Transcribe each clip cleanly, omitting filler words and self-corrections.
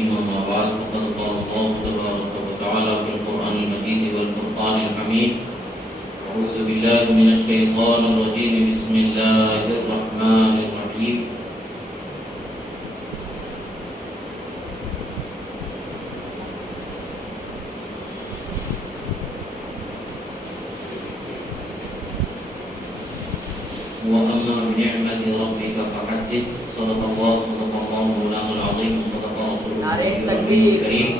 الرجيم أما بعد فقد قال الله تبارك وتعالى في القرآن المجيد والفرقان الحميد أعوذ بالله من الشيطان الرجيم بسم الله الرحمن الرحيم وأما بنعمة ربك فحدث صدق الله مولانا العظيم وصدق رسوله الكريم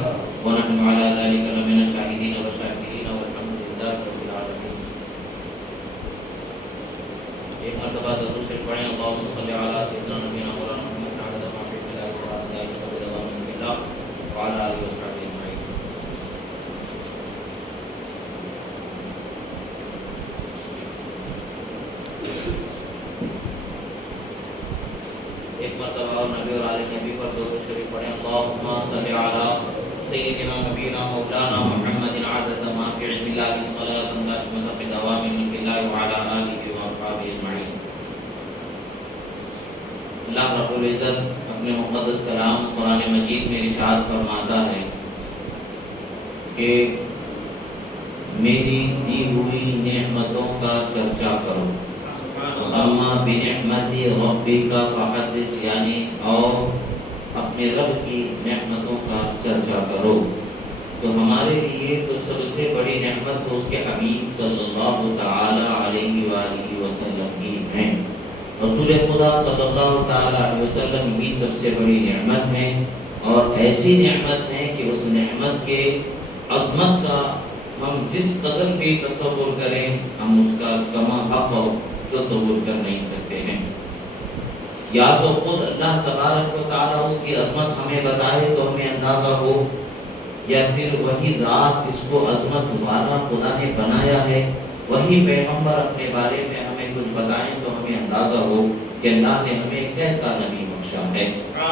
ونحن على ذلك لمن الشاهدين والشاكرين والحمد لله رب العالمين. ایک مرتبہ درود شریف پڑھیں اللهم صل على سيدنا نبينا مولانا محمد عدد ما في الله تعالى وعلى آله وصحبه أجمعين. ایک مرتبہ اور نبی اور آل نبی پر درود شریف پڑھیں اللهم صل على سيدنا نبينا مولانا محمد عدد ما في علم الله صلاة دائمة بدوام ملك الله وعلى آله وأصحابه أجمعين. اللہ رب العزت اپنے مقدس کلام قرآن مجید میں ارشاد فرماتا ہے کہ میری دی ہوئی نعمتوں کا چرچا کرو. اما بنعمت ربک فحدث، یعنی اور اپنے رب کی نعمتوں کا چرچا کرو. تو ہمارے لیے تو سب سے بڑی نعمت تو اس کے حبیب صلی اللہ تعالی علیہ وآلہ وسلم کی ہے. رسول خدا صلی اللہ تعالی علیہ وسلم کی سب سے بڑی نعمت ہے، اور ایسی نعمت ہے کہ اس نعمت کے عظمت کا ہم جس قدر بھی تصور کریں ہم اس کا کما حق تصور کر نہیں سکتے ہیں. یا تو خود اللہ تبارک و تعالی اس کی عظمت ہمیں بتائے تو ہمیں اندازہ ہو، یا پھر وہی ذات اس کو عظمت والا خدا نے بنایا ہے، وہی پیغمبر اپنے بارے میں ہمیں کچھ بتائیں تو ہمیں اندازہ ہو کہ اللہ نے ہمیں کیسا نبی بخشا ہے،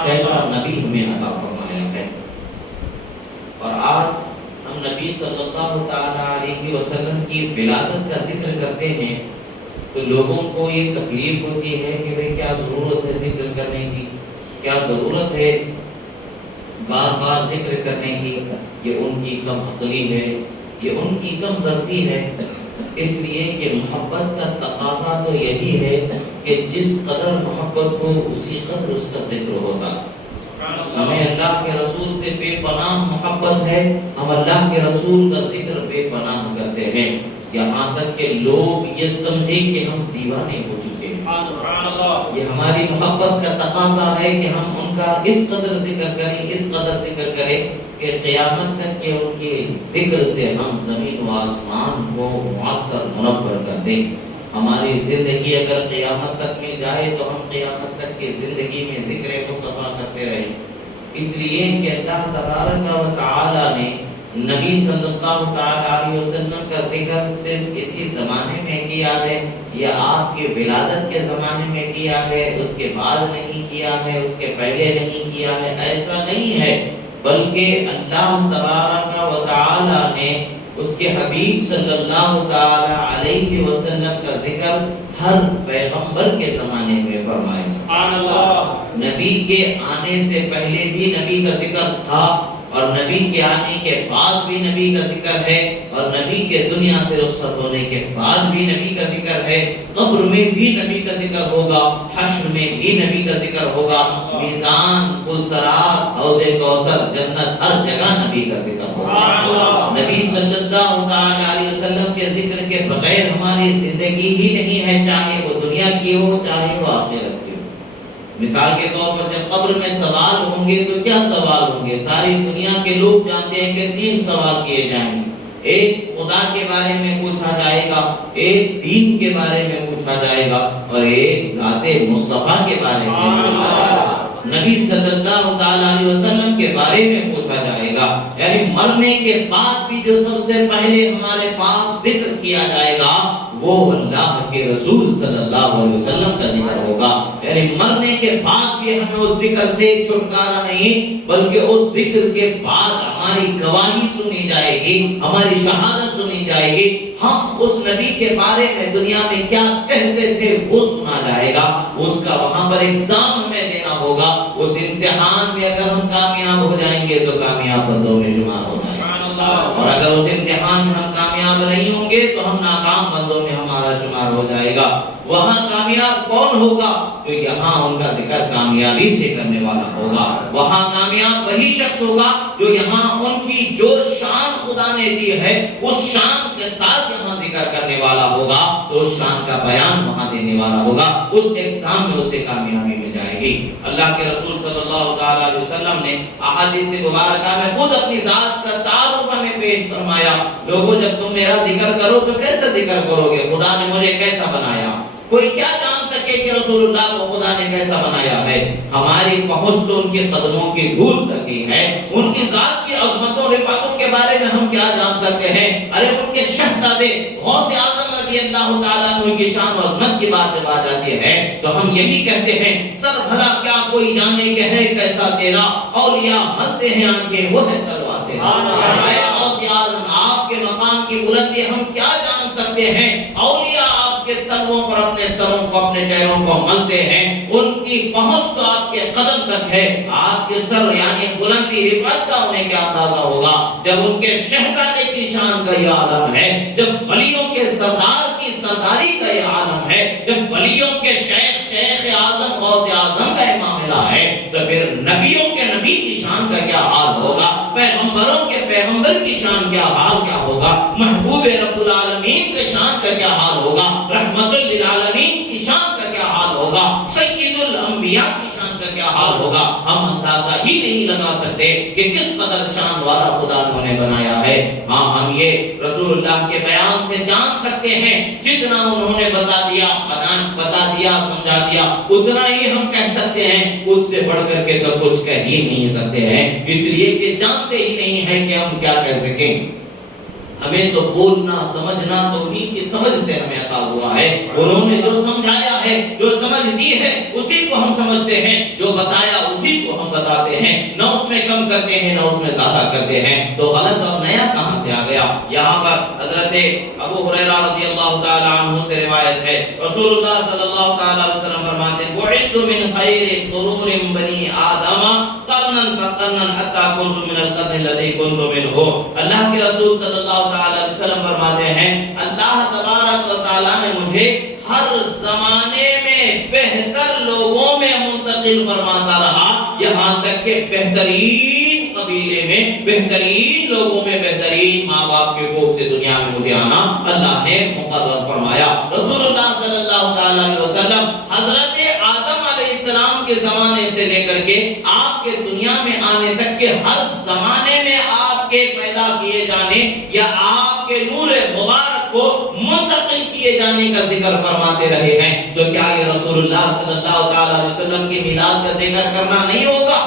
کیسا نبی ہمیں عطا فرمایا ہے. اور آج ہم نبی صلی اللہ تعالی علیہ وسلم کی ولادت کا ذکر کرتے ہیں تو لوگوں کو یہ تکلیف ہوتی ہے کہ بھئی کیا ضرورت ہے ذکر کرنے کی، کیا ضرورت ہے بار بار ذکر کرنے کی، یہ ان کی کم عقلی ہے، یہ ان کی کم ضربی ہے. اس لیے کہ محبت کا تقاضا تو یہی ہے کہ جس قدر محبت ہو اسی قدر اس کا ذکر ہوتا. ہمیں اللہ کے رسول سے بے پناہ محبت ہے، ہم اللہ کے رسول کا ذکر بے پناہ کرتے ہیں، یہاں تک کہ لوگ یہ سمجھیں کہ ہم دیوانے ہو چکے ہیں. یہ ہماری محبت کا تقاضا ہے کہ ہم ان کا اس قدر ذکر کریں، اس قدر ذکر کریں کہ قیامت تک کے ان کے ذکر سے ہم زمین و آسمان کو معطر منور کر دیں. ہماری زندگی اگر قیامت تک مل جائے تو ہم قیامت تک کی زندگی میں ذکر مصطفیٰ کرتے رہیں. اس لیے کہ اللہ تبارک و تعالی نے نبی صلی اللہ تعالی علیہ وسلم کا ذکر صرف اسی زمانے میں کیا ہے، یا آپ کی ولادت کے زمانے میں کیا ہے، اس کے بعد نہیں کیا ہے، اس کے پہلے نہیں کیا ہے، ایسا نہیں ہے. بلکہ اللہ تبارک و تعالی نے اس کے حبیب صلی اللہ تعالی علیہ وسلم کا ذکر ہر پیغمبر کے زمانے میں فرمایا. سبحان اللہ. نبی کے آنے سے پہلے بھی نبی کا ذکر تھا، اور نبی کے آنے کے بعد بھی نبی کا ذکر ہے، اور نبی کے دنیا سے رخصت ہونے کے بعد بھی نبی کا ذکر ہے. قبر میں بھی نبی کا ذکر ہوگا، حشر میں بھی نبی کا ذکر ہوگا، میزان، پلسرات، حوض کوثر، جنت، ہر جگہ نبی کا ذکر ہوگا. نبی صلی اللہ تعالی علیہ وسلم کے ذکر کے بغیر ہماری زندگی ہی نہیں ہے، چاہے وہ دنیا کی ہو چاہے وہ آخرت کی ہو. مثال کے طور پر جب قبر میں سوال ہوں گے تو کیا سوال ہوں گے؟ ساری دنیا کے لوگ جانتے ہیں کہ 3 سوال کیے جائیں گے. ایک خدا کے بارے میں پوچھا جائے گا، ایک دین کے بارے میں پوچھا جائے گا، اور ایک ذات مصطفیٰ کے بارے میں پوچھا جائے گا. نبی صلی اللہ تعالی علیہ وسلم کے بارے میں پوچھا جائے گا. یعنی مرنے کے بعد بھی جو سب سے پہلے ہمارے پاس ذکر کیا جائے گا وہ اللہ کے رسول صلی اللہ علیہ وسلم کا ذکر ہوگا. یعنی مرنے کے بعد بھی ہمیں اس ذکر سے چھٹکارا نہیں، بلکہ اس ذکر کے بعد ہماری گواہی سنی جائے گی، ہماری شہادت سنی جائے گی. ہم اس نبی کے بارے میں دنیا میں کیا کہتے تھے وہ سنا جائے گا. اس کا وہاں پر ایگزام ہمیں دینا ہوگا. اس امتحان میں اگر ہم ہم کامیاب ہو جائیں گے تو کامیاب بندوں میں شمار ہونا ہے، اور اگر اس امتحان میں ہم کامیاب نہیں ہوں گے تو ہم ناکام بندوں میں ہمارا شمار ہو جائے گا۔ وہاں کامیاب کون ہوگا؟ تو یہاں ان کا ذکر کامیابی سے کرنے والا ہوگا۔ وہاں کامیاب وہی شخص ہوگا جو یہاں ان کی جو شان خدا نے دی ہے اس شان کے ساتھ یہاں ذکر کرنے والا ہوگا، تو اس شان کا بیان وہاں دینے والا ہوگا، اس ایگزام میں اسے کامیابی مل جائے گی۔ اللہ کے رسول صلی اللہ تعالی علیہ وسلم نے احادیث مبارکہ میں خود اپنی ذات کا تعارف ہمیں پیش فرمایا۔ لوگوں جب تم میرا ذکر کرو تو کیسا ذکر کرو گے؟ خدا نے مجھے کیسا بنایا؟ کوئی کیا جان سکے کہ رسول اللہ کو خدا نے کیسا بنایا ہے؟ ہماری پہنچ تو ان کے قدموں کی دھول تک ہی ہے۔ ان کی ذات کی عظمتوں رفعتوں کے بارے میں ہم کیا جان سکتے ہیں؟ ارے ان کے شہزادے غوث اعظم رضی اللہ تعالیٰ عنہ کی شان و عظمت کی بات جب آ جاتی ہے تو ہم یہی کہتے ہیں سر بھلا کیا کوئی جانے کہ ہے کیسا تیرا، اولیاء ہنستے ہیں آنکھیں وہ ہے تلواتے ہیں۔ اے غوث اعظم آپ کے مقام کی بلندی ہم کیا جان سکتے ہیں؟ اولیاء آپ کے تلووں پر اپنے سروں کو اپنے چہروں کو ملتے ہیں، ان کی پہنچ تو آپ کے قدم تک ہے۔ آپ کے سر یعنی بلندی رفعت کا انہیں کیا اندازہ ہوگا جب ان کے شہزادے کی شان کا یہ عالم ہے، جب ولیوں کے سردار کی سرداری کا یہ عالم ہے، جب ولیوں کے شیخ اعظم غوث اعظم کا یہ معاملہ ہے، تو پھر نبیوں کے نبی کی شان کا کیا حال ہوگا؟ پیغمبروں کے پیغمبر کی شان کیا حال کیا ہوگا؟ محبوب رب العالمین کی شان کا کیا حال ہوگا؟ رحمت للعالمین کی شان کا کیا حال ہوگا؟ سید الانبیاء کی شان کا کیا حال ہوگا؟ ہم اندازہ ہی نہیں لگا سکتے کہ کس قدر شان والا خدا نے بنایا ہے۔ ہاں ہم یہ رسول اللہ کے بیان سے جان سکتے ہیں جتنا انہوں نے بتا دیا سمجھا دیا اتنا ہی ہم کہہ سکتے ہیں، اس سے بڑھ کر کے تو کچھ کہہ ہی نہیں سکتے ہیں، اس لیے کہ جانتے ہی نہیں ہیں کہ ہم کیا کہہ سکیں۔ ہمیں تو بولنا سمجھنا تو انہیں کی سمجھ سے ہمیں عطا ہوا ہے۔ انہوں نے جو سمجھایا ہے، جو سمجھ دی ہے، اسی کو ہم سمجھتے ہیں، جو بتایا اسی کو ہم بتاتے ہیں، نہ اس میں کم کرتے ہیں نہ اس میں زیادہ کرتے ہیں۔ تو غلط اور نیا کہاں سے آ گیا؟ یہاں پر حضرت ابو ہریرہ رضی اللہ تعالی عنہ سے روایت ہے، رسول اللہ صلی اللہ تعالی علیہ وسلم فرماتے ہیں بعثت من خیر قرون بنی آدم قرنا فقرنا حتى كنت من القرن الذي كنت منه۔ اللہ کے رسول صلی اللہ تعالی علیہ وسلم فرماتے ہیں اللہ تبارک و تعالی نے مجھے ہر زمانے میں بہتر لوگوں میں منتقل فرماتا رہا، یہاں تک کہ بہترین قبیلے میں بہترین لوگوں میں بہترین ماں باپ کے کوکھ سے دنیا میں مجھے آنا اللہ نے مقرر فرمایا۔ رسول اللہ صلی اللہ تعالی علیہ وسلم حضرت آدم علیہ السلام کے زمانے سے لے کر کے آپ کے دنیا میں آنے تک کے ہر زمانے میں آپ کے پیدا کیے جانے یا آپ کے نور مبارک کو منتقل کیے جانے کا ذکر فرماتے رہے ہیں۔ تو کیا یہ رسول اللہ صلی اللہ تعالی علیہ وسلم کی میلاد کا ذکر کرنا نہیں ہوگا؟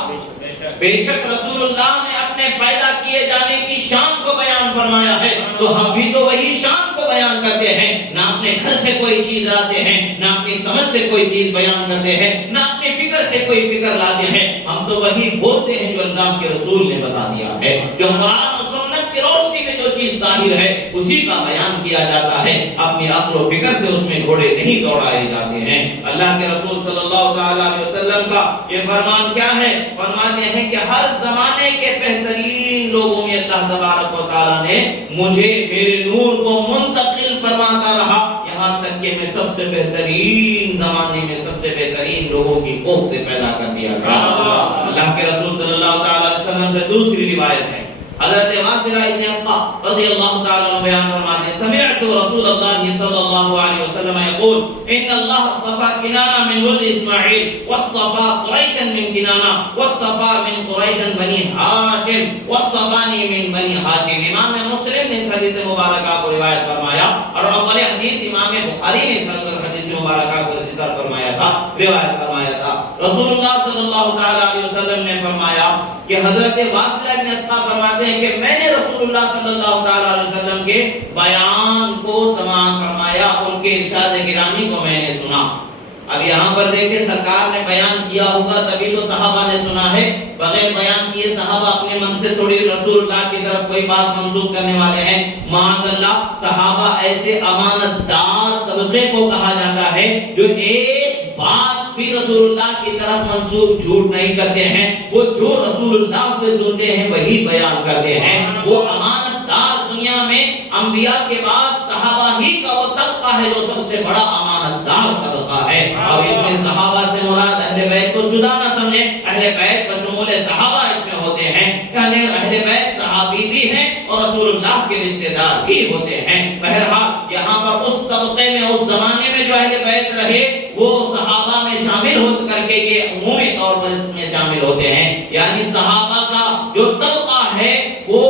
بے شک رسول اللہ نے اپنے پیدا کیے جانے کی شان کو بیان فرمایا ہے، تو ہم بھی تو وہی شان کو بیان کرتے ہیں، نہ اپنے گھر سے کوئی چیز لاتے ہیں، نہ اپنی سمجھ سے کوئی چیز بیان کرتے ہیں، نہ اپنی فکر سے کوئی فکر لاتے ہیں، ہم تو وہی بولتے ہیں جو اللہ کے رسول نے بتا دیا ہے، جو قرآن و سنت کی روشنی میں جو چیز ظاہر ہے اسی کا بیان کیا جاتا ہے، اپنی عقل و فکر سے اس میں گھوڑے نہیں دوڑائے جاتے ہیں۔ اللہ کے رسول صلی اللہ تعالی علیہ وسلم کا یہ فرمان کیا ہے؟ فرماتے ہیں کہ ہر زمانے کے بہترین لوگوں میں اللہ تبارک و تعالی نے مجھے میرے نور کو منتقل فرماتا رہا، یہاں تک کہ میں سب سے بہترین زمانے میں سب سے بہترین لوگوں کی کوکھ سے پیدا کر دیا گیا۔ اللہ کے رسول صلی اللہ تعالی علیہ وسلم سے دوسری روایت ہے، حضرت واصلہ ابن اسقا رضی اللہ تعالی عنہ بیان فرماتے ہیں سمعت رسول اللہ صلی اللہ علیہ وسلم یقول ان اللہ اصطفى کنانہ من ولد اسماعیل واصطفى قریشا من کنانہ واصطفى من قریش بنی ہاشم واصطفانی من بنی ہاشم۔ امام مسلم نے اس حدیث مبارکہ کو روایت فرمایا اور اول حدیث امام بخاری نے حدیث مبارکہ کو ذکر فرمایا تھا، روایت فرمایا تھا۔ رسول اللہ صلی اللہ تعالی علیہ وسلم نے فرمایا کہ حضرت واصلہ ابن اسقا فرماتے ہیں کہ میں نے رسول اللہ صلی اللہ تعالی علیہ وسلم کے بیان کو سماعت فرمایا، ان کے ارشاد گرامی کو میں نے سنا۔ اب یہاں پر دیکھیں سرکار نے بیان کیا ہوگا تبھی تو صحابہ نے سنا ہے، بغیر بیان کیے صحابہ اپنے من سے تھوڑی رسول اللہ کی طرف کوئی بات منسوخ کرنے والے ہیں۔ معاذ اللہ، صحابہ ایسے امانت دار طبقے کو کہا جاتا ہے جو ایک بات بھی رسول اللہ کی طرف منسوب جھوٹ نہیں کرتے ہیں، وہ جو رسول اللہ سے سنتے ہیں وہی بیان کرتے ہیں۔ وہ امانت دار دنیا میں انبیاء کے بعد صحابہ ہی کا وہ طبقہ ہے جو سب سے بڑا امانت دار طبقہ ہے۔ اب اس میں صحابہ سے مراد اہل بیت کو جدا نہ سمجھیں، اہل بیت بشمول صحابہ اس میں ہوتے ہیں، یعنی اہل بیت صحابی بھی ہیں اور رسول اللہ کے رشتہ دار بھی ہوتے ہیں۔ بہرحال یہاں پر اس طبقے میں اس زمانے میں جو اہل بیت رہے وہ صحابہ میں شامل ہو کر کے یہ عمومی طور پر اس میں شامل ہوتے ہیں، یعنی صحابہ کا جو طبقہ ہے وہ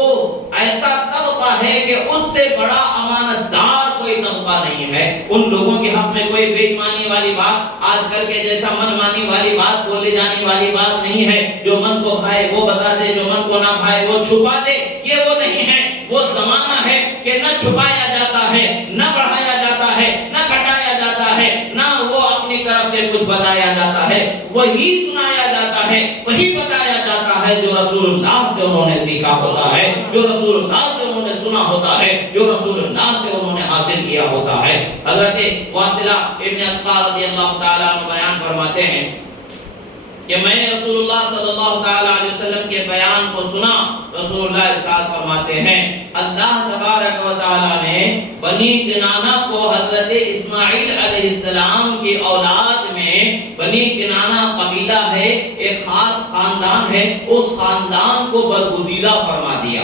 ایسا طبقہ ہے کہ اس سے بڑا امانت دار کوئی طبقہ نہیں ہے۔ ان لوگوں کے حق میں کوئی بے ایمانی والی بات، آج کل کے جیسا من مانی والی بات، بولے جانے والی بات نہیں ہے۔ جو من کو بھائے وہ بتا دے، جو من کو نہ بھائے وہ چھپا دے، یہ وہ نہیں ہے۔ وہ زمانہ ہے کہ نہ چھپایا جاتا ہے، نہ بڑھایا جاتا ہے، نہ گھٹایا جاتا ہے، نہ وہ اپنی طرف سے کچھ بتایا جاتا ہے، وہی سنایا جاتا ہے، وہی بتایا جاتا ہے جو رسول اللہ سے انہوں نے سیکھا ہوتا ہے، جو رسول اللہ سے انہوں نے سنا ہوتا ہے، جو رسول اللہ سے انہوں نے حاصل کیا ہوتا ہے۔ حضرت واصلہ ابن اسقا رضی اللہ تعالیٰ عنہ بیان فرماتے ہیں کہ میں نے رسول اللہ صلی اللہ تعالیٰ علیہ وسلم کے بیان کو سنا۔ رسول اللہ ارشاد فرماتے ہیں اللہ تبارک و تعالیٰ نے بنی کنانہ کو حضرت اسماعیل علیہ السلام کی اولاد میں، بنی کنانہ قبیلہ ہے، ایک خاص خاندان ہے، اس خاندان کو برگزیدہ فرما دیا،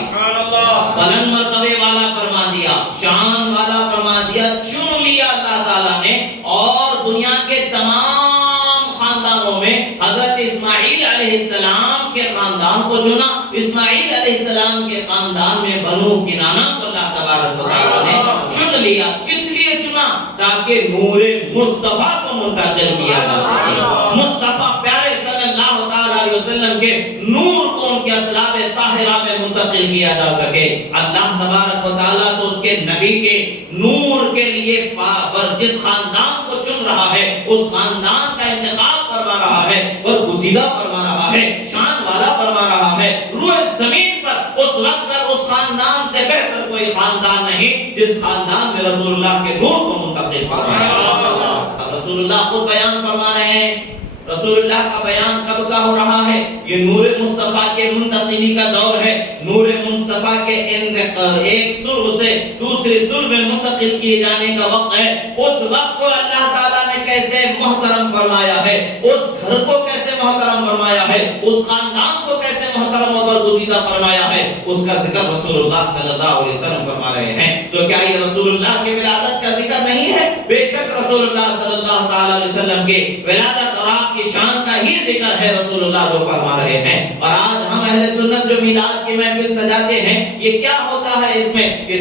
بلند مرتبے والا فرما دیا، شان والا فرما دیا، چن لیا اللہ تعالیٰ نے، اور دنیا کے تمام خاندانوں میں حضرت اسماعیل علیہ السلام کے خاندان کو چنا۔ اسماعیل علیہ السلام کے خاندان میں بنو کنانہ کو اللہ تبارک و تعالیٰ نے چن لیا۔ کس لیے چنا؟ تاکہ نور مصطفیٰ کو منتقل کیا جا سکے، مصطفیٰ پیارے صلی اللہ تعالیٰ علیہ وسلم کے نور کو ان کے اصلاب طاہرہ میں منتقل کیا جا سکے۔ اللہ تبارک و تعالیٰ تو اس کے نبی کے نور کے لیے جس خاندان کو چن رہا ہے اس خاندان کا انتخاب فرما رہا ہے، اور گزیدہ فرما رہا ہے، شان والا فرما رہا ہے۔ روح زمین پر اس وقت پر اس خاندان سے بہتر کوئی خاندان نہیں جس خاندان میں رسول اللہ کے نور کو منتقل فرمایا۔ رسول اللہ خود بیان فرما رہے ہیں، رسول اللہ کا بیان کب کا ہو رہا ہے؟ یہ نور مصطفیٰ کے منتقلی کا دور ہے۔ نور مصطفیٰ کے ایک صلب سے دوسری صلب میں منتقل کیے جانے کا وقت ہے۔ اس وقت کو اللہ تعالیٰ نے کیسے محترم فرمایا ہے، اس گھر کو کیسے محترم فرمایا ہے، اس خاندان کو کیسے محترم و برگزیدہ فرمایا ہے، اس کا ذکر رسول اللہ صلی اللہ علیہ وسلم فرما رہے ہیں۔ تو کیا یہ رسول اللہ کی ولادت کا ذکر نہیں ہے؟ بے شک رسول اللہ صلی اللہ تعالیٰ علیہ وسلم کے ولادت اور آپ کی شان کا ہی ذکر ہے رسول اللہ جو فرما رہے ہیں۔ اور آج ہم اہل سنت جو میلاد کی محفل سجاتے ہیں، یہ کیا ہوتا ہے اس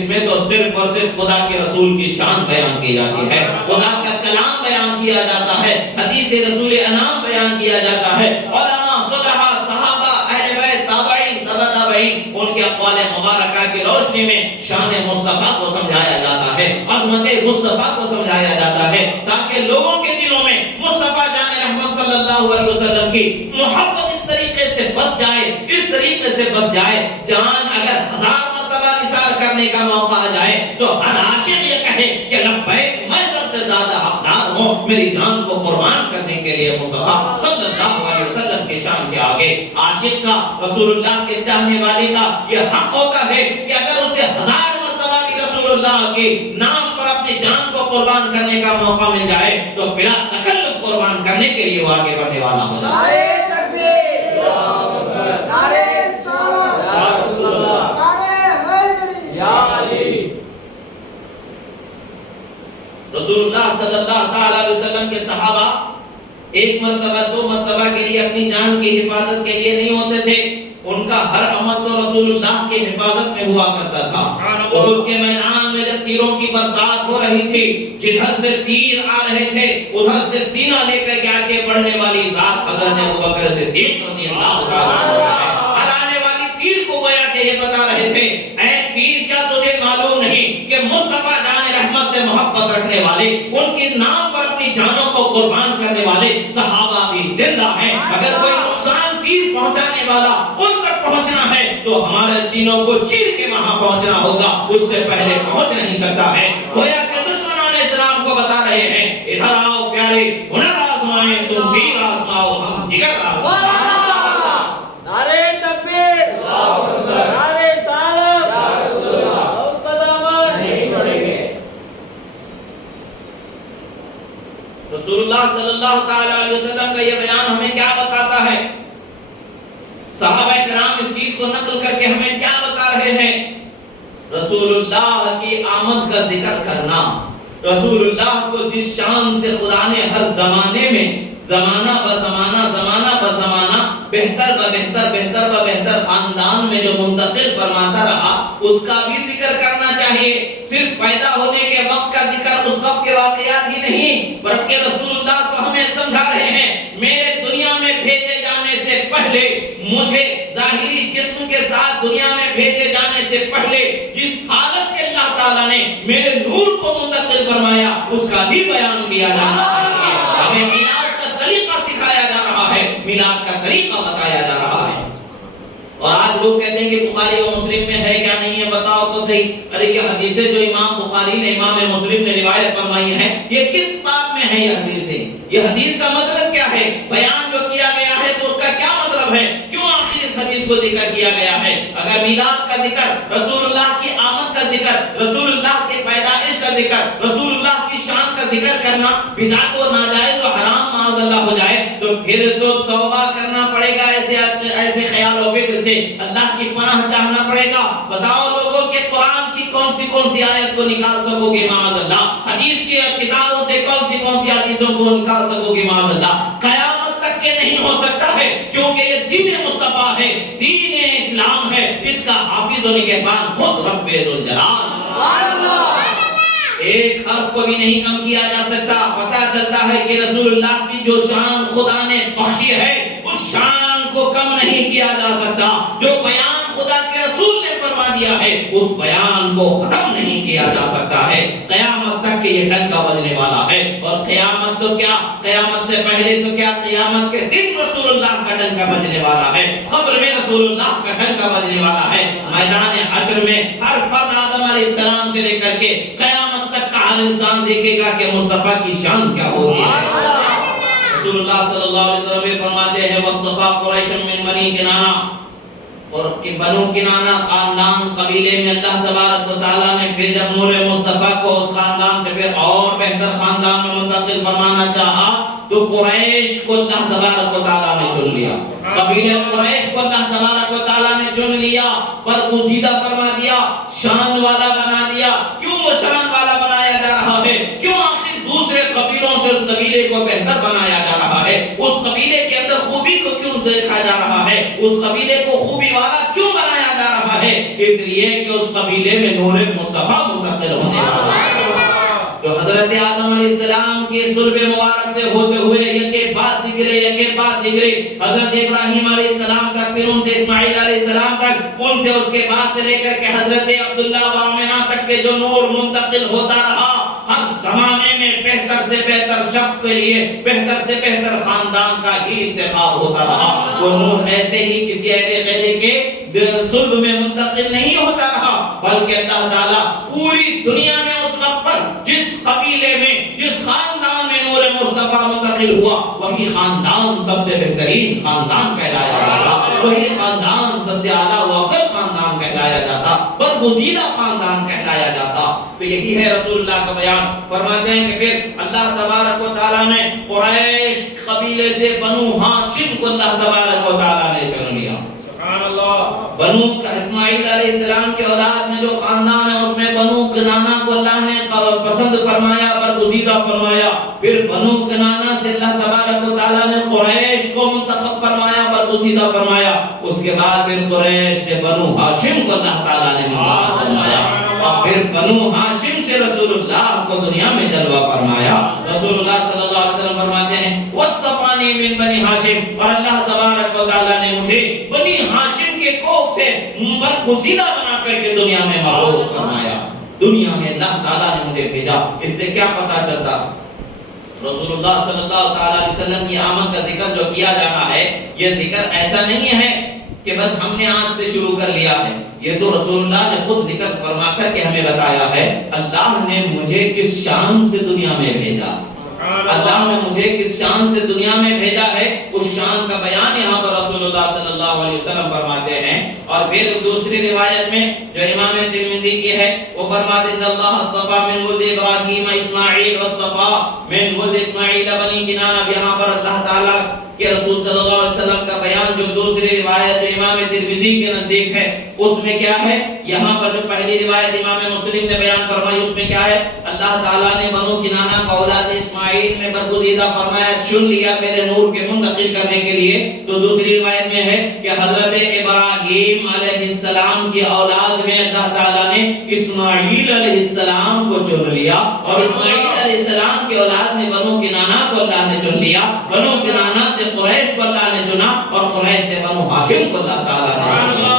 میں تو صرف اور صرف خدا کے رسول کی شان بیان کی جاتی ہے، خدا کا کلام بیان کیا جاتا ہے، حدیث رسول انام بیان کیا جاتا ہے، علماء، صلحاء، صحابہ، اہل بیت، تابعین، تبع تابعین، ان کے اقوال مبارکہ کی روشنی میں شان مصطفیٰ کو سمجھایا جاتا ہے، عظمت مصطفیٰ کو سمجھایا جاتا ہے، تاکہ لوگوں کے دلوں میں مصطفیٰ جان رحمت صلی اللہ علیہ وسلم کی محبت اس طریقے سے بس جائے، اس طریقے سے بس جائے، جان اگر 1000 مرتبہ نثار کرنے کا موقع آ جائے تو ہر عاشق یہ کہے کہ لبیک، میں سب سے زیادہ حقدار ہوں، میری جان کو قربان کرنے کے لیے مصطفیٰ صلی اللہ علیہ وسلم کے شان کے آگے۔ عاشق کا، رسول اللہ کے چاہنے والے کا یہ حق ہوتا ہے کہ اگر اسے 1000 مرتبہ بھی رسول اللہ کے نام پر اپنی جان کو قربان کرنے کا موقع مل جائے تو بلا تکلف قربان کرنے کے لیے وہ آگے بڑھنے والا ہو جائے۔ نعرہ تکبیر، نعرہ رسالت، یا رسول اللہ، نعرہ حیدری، یا علی۔ رسول اللہ صلی اللہ تعالی علیہ وسلم کے صحابہ ایک مرتبہ 2 مرتبہ کے لیے اپنی جان کی حفاظت کے لیے نہیں ہوتے تھے، ان کا ہر عمل تو رسول اللہ کی حفاظت میں ہوا کرتا تھا۔ احد کے میدان میں جب تیروں کی برسات ہو رہی تھی، جدھر سے تیر آ رہے تھے ادھر سے سینہ لے کر کے آگے بڑھنے والی ذات حضرت ابوبکر صدیق رضی اللہ تعالیٰ عنہ ہر آنے والی تیر کو گویا کہ یہ بتا رہے تھے، اے تیر کیا تجھے معلوم نہیں کہ مصطفیٰ جان رحمت سے محبت رکھنے والے، ان کے نام پر اپنی جانوں کو قربان کرنے والے صحابہ بھی زندہ ہیں، اگر کوئی نقصان تیر پہنچانے والا ان تک پہنچنا ہے تو ہمارے سینوں کو چیر کے وہاں پہنچنا ہوگا، اس سے پہلے پہنچ نہیں سکتا ہے۔ گویا کہ دشمنان اسلام کو بتا رہے ہیں ادھر آؤ پیارے، ہنر آزمائیں تم بھی کرام اس چیز کو نقل کر کے ہمیں کیا بتا رہے ہیں؟ رسول اللہ کی آمد کا ذکر کرنا، رسول اللہ کو جس شان سے خدا نے ہر زمانے میں زمانہ بزمانہ بہتر بہتر خاندان میں جو منتقل فرماتا رہا، اس کا بھی ذکر کرنا چاہیے۔ صرف پیدا ہونے کے وقت کا ذکر، اس وقت کے واقعات ہی نہیں، بلکہ رسول اللہ کو ہمیں سمجھا رہے ہیں میرے دنیا میں بھیجے جانے سے پہلے، مجھے ظاہری جسم کے ساتھ دنیا میں بھیجے جانے سے پہلے جس حالت کے اللہ تعالیٰ نے میرے نور کو منتقل فرمایا، اس کا بھی بیان کیا جانا چاہیے۔ ہمیں میلاد کا سلیقہ سکھایا جا رہا ہے، میلاد کا طریقہ بتایا جا رہا ہے۔ اور آج لوگ کہتے ہیں کہ بخاری و مسلم میں ہے کیا نہیں ہے، بتاؤ تو صحیح۔ ارے یہ حدیثیں جو امام بخاری نے امام مسلم نے روایت فرمائی ہیں، یہ کس باب میں ہے؟ یہ حدیثیں، یہ حدیث کا مطلب کیا ہے؟ بیان جو کیا گیا ہے تو اس کا کیا مطلب ہے؟ کیوں آخر اس حدیث کو ذکر کیا گیا ہے؟ اگر میلاد کا ذکر، رسول اللہ کی آمد کا ذکر، رسول اللہ کے پیدائش کا ذکر، رسول اللہ کی شان کا ذکر کرنا بدعت و ناجائز و حرام معاذ اللہ ہو جائے تو پھر تو توبہ کرنا پڑے گا ایسے خیال و فکر سے، اللہ کی پناہ چاہنا پڑے گا۔ بتاؤ لوگوں کہ قرآن کی کون سی آیت کو نکال سکو گے معاذ اللہ؟ حدیث کی کتابوں سے کون سی حدیثوں کو نکال سکو گے معاذ اللہ؟ قیامت تک کے نہیں ہو سکتا ہے، کیونکہ یہ دین مصطفیٰ ہے، دین اسلام ہے، اس کا حافظ و نگہبان خود رب ذوالجلال۔ سبحان اللہ۔ ایک حرف کو بھی نہیں کم کیا جا سکتا۔ پتہ چلتا ہے کہ رسول اللہ کی جو شان خدا نے بخشی ہے، اس شان کو کم نہیں کیا جا سکتا۔ جو بیان خدا کے رسول نے فرما دیا ہے، اس بیان کو ختم نہیں کیا جا سکتا ہے۔ قیامت تک کہ یہ ڈنکا بجنے والا ہے، اور قیامت تو کیا، قیامت سے پہلے تو کیا، قیامت کے دن رسول اللہ کا ڈنکا بجنے والا ہے، قبر میں رسول اللہ کا ڈنکا بجنے والا ہے، میدان حشر میں ہر فرد آدم علیہ السلام سے لے کر کے قیامت تک کا ہر انسان دیکھے گا کہ مصطفیٰ کی شان کیا ہوتی ہے۔ رسول اللہ صلی اللہ علیہ وسلم فرماتے ہیں وَاصْطَفَىٰ قُرَيْشًا مِّن بَنِي کِنَانَہ، اور کہ بنو کنانہ خاندان قبیلے میں اللہ تبارک و تعالیٰ نے پھر جب نور مصطفیٰ کو اس خاندان سے پھر اور بہتر خاندان میں منتقل فرمانا چاہا تو قریش کو اللہ تبارک و تعالیٰ نے چن لیا، قبیلے قریش کو اللہ تبارک و تعالیٰ نے چن لیا، برگزیدہ فرما دیا، شان والا بنا دیا۔ کیوں وہ شان والا بنایا جا رہا ہے؟ کیوں آخر دوسرے قبیلوں سے اس قبیلے کو بہتر بنایا جا رہا ہے؟ اس قبیلے کے اندر خوبی کو کیوں دیکھا جا رہا ہے؟ اس قبیلے کو خوبی والا کیوں بنایا جا رہا ہے؟ اس لیے کہ اس قبیلے میں نور مصطفیٰ منتقل ہونے والا ہے، جو حضرت آدم علیہ السلام کے صلب مبارک سے ہوتے ہوئے یکے بعد دیگرے حضرت ابراہیم علیہ السلام تک، پھر ان سے اسماعیل علیہ السلام تک، ان سے اس کے بعد سے لے کر کے حضرت عبداللہ و آمنہ تک کے جو نور منتقل ہوتا رہا، ہر زمانے میں بہتر سے بہتر شخص کے لیے بہتر سے بہتر خاندان کا ہی انتخاب ہوتا رہا۔ وہ نور ایسے ہی کسی اہل خیرے کے صلب میں منتقل نہیں ہوتا رہا، بلکہ اللہ تعالیٰ پوری دنیا میں اس وقت پر جس قبیلے میں جس خاندان میں نور مصطفیٰ منتقل ہوا، وہی خاندان سب سے بہترین خاندان کہلایا جاتا، وہی خاندان سب سے اعلیٰ و افضل خاندان کہلایا جاتا، برگزیدہ خاندان کہلایا جاتا۔ تو یہی ہے رسول اللہ کا بیان۔ فرماتے ہیں کہ پھر اللہ تبارک و تعالیٰ نے قریش قبیلے سے بنو ہاشم کو اللہ تبارک و تعالیٰ نے چن لیا۔ بنو اسماعیل علیہ السلام کے اولاد میں جو خاندان ہے اس میں بنو کنانہ کو اللہ نے پسند فرمایا، برگزیدہ فرمایا۔ پھر بنو کنانہ سے اللہ تبارک و تعالیٰ نے قریش کو منتخب فرمایا، برگزیدہ فرمایا۔ اس کے بعد پھر قریش سے بنو ہاشم کو اللہ تعالیٰ نے منتخب فرمایا، اور پھر بنو ہاشم سے رسول اللہ کو دنیا میں جلوہ فرمایا۔ رسول اللہ صلی اللہ علیہ وسلم فرماتے ہیں وَاصْطَفَانِي مِن بَنِي ہاشم، اور اللہ تبارک و تعالیٰ نے مجھے بنی ہاشم کے کوکھ سے برگزیدہ بنا کر کے دنیا میں مبعوث فرمایا۔ دنیا میں اللہ تعالیٰ نے مجھے بھیجا۔ اس سے کیا پتہ چلتا؟ رسول اللہ صلی اللہ تعالیٰ علیہ وسلم کی آمد کا ذکر جو کیا جانا ہے، یہ ذکر ایسا نہیں ہے کہ بس ہم نے آج سے شروع کر لیا ہے، یہ تو رسول اللہ نے خود ذکر فرما کر کے ہمیں بتایا ہے اللہ نے مجھے کس شان سے دنیا میں بھیجا، اللہ نے مجھے کس شان سے دنیا میں بھیجا ہے، اس شان کا بیان یہاں پر رسول اللہ صلی اللہ علیہ وسلم فرماتے ہیں۔ اور پھر دوسری روایت میں جو امام ترمذی کی ہے وہ فرماتے ہیں اللہ اصطفیٰ من ولد ابراہیم اسماعیل واصطفیٰ من ولد اسماعیل بنی کنانہ، یہاں پر اللہ تعالیٰ کہ رسول صلی اللہ علیہ وسلم کا بیان جو دوسری روایت جو امام ترمذی کے نزدیک ہے اس میں کیا ہے؟ یہاں پر جو پہلی روایت امام مسلم نے بیان فرمائی اس میں کیا ہے؟ اللہ تعالیٰ نے بنو کنانہ کو اولاد اسماعیل میں برگزیدہ فرمایا، چن لیا میرے نور کے منتقل کرنے کے لیے۔ تو دوسری روایت میں ہے کہ حضرت ابراہیم علیہ السلام کی اولاد میں اللہ تعالیٰ نے اسماعیل علیہ السلام کو چن لیا، اور اسماعیل علیہ السلام کی اولاد میں بنو کنانہ کو اللہ نے چن لیا، بنو کنانہ سے قریش کو اللہ نے چنا، اور قریش سے بنو ہاشم کو اللہ تعالیٰ نے چنا۔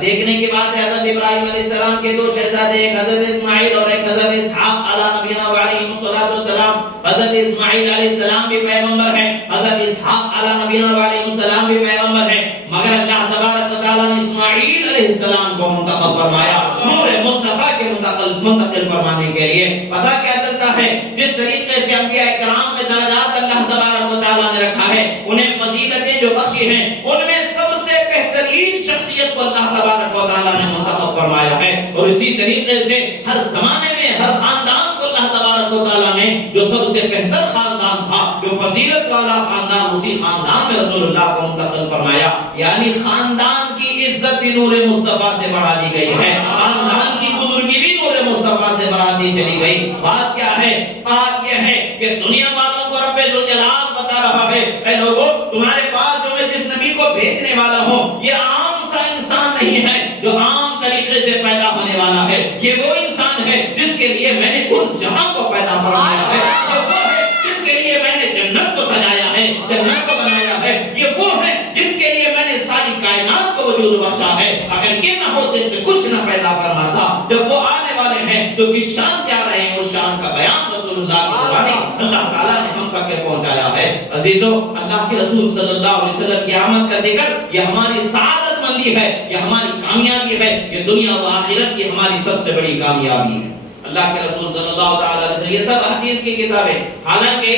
دیکھنے کی بات ہے حضرت ابراہیم علیہ السلام کے دو شہزادے، ایک حضرت اسماعیل اور ایک حضرت اسحاق علیہ نبینا وعلیہ السلام۔ حضرت اسماعیل علیہ السلام بھی پیغمبر ہیں، حضرت اسحاق علیہ نبینا وعلیہ السلام بھی پیغمبر ہیں، مگر اللہ تبارک و تعالیٰ نے اسماعیل علیہ السلام کو منتخب فرمایا نور مصطفیٰ کے منتقل فرمانے کے لیے۔ پتہ کیا چلتا ہے؟ جس طریقے سے انبیاء کرام میں درجات اللہ تبارک و تعالیٰ نے رکھا ہے، انہیں فضیلتیں جو بخشی ہیں، ان میں سب سے بہترین شخصیت کو اللہ تبارک و تعالیٰ نے منتخب فرمایا ہے، اور اسی طریقے سے ہر زمانے میں ہر خاندان کو اللہ تبارک و تعالیٰ نے جو سب سے بہتر خاندان تھا، جو فضیلت والا خاندان، اسی خاندان میں رسول اللہ کو منتقل فرمایا۔ یعنی خاندان کی عزت بھی نور مصطفیٰ سے بڑھا دی گئی ہے، خاندان کی بزرگی بھی نور مصطفیٰ سے بڑھا دی چلی گئی۔ بات کیا ہے؟ بات یہ ہے کہ دنیا والوں کو رب ذوالجلال بتا رہا ہے، اے لوگو تمہارے پاس جو میں جس نبی کو بھیجنے والا ہوں، یہ عام سا انسان نہیں ہے جو عام طریقے سے پیدا ہونے والا ہے، یہ وہ انسان ہے جس کے لیے میں نے کل جہاں کو پیدا فرمایا ہے، یہ وہ ہے جن کے لیے میں نے جنت کو سجایا ہے، جنت کو بنایا ہے، یہ وہ ہے جن کے لیے میں نے ساری کائنات کو وجود بخشا ہے۔ اگر یہ نہ ہوتے تو کچھ نہ پیدا فرماتا۔ جب وہ آنے والے ہیں تو کس شان سے آ رہے ہیں، اس شان کا بیان رسول اللہ کی زبانی اللہ تعالیٰ نے ہم تک پہنچایا ہے۔ عزیزو، اللہ کے رسول صلی اللہ علیہ وسلم کی آمد کا ذکر یہ ہماری سعادت مندی ہے، یہ ہماری کامیابی ہے، یہ دنیا و آخرت کی ہماری سب سے بڑی کامیابی ہے۔ اللہ کے رسول صلی اللہ علیہ وسلم، یہ سب حدیث کی کتابیں، حالانکہ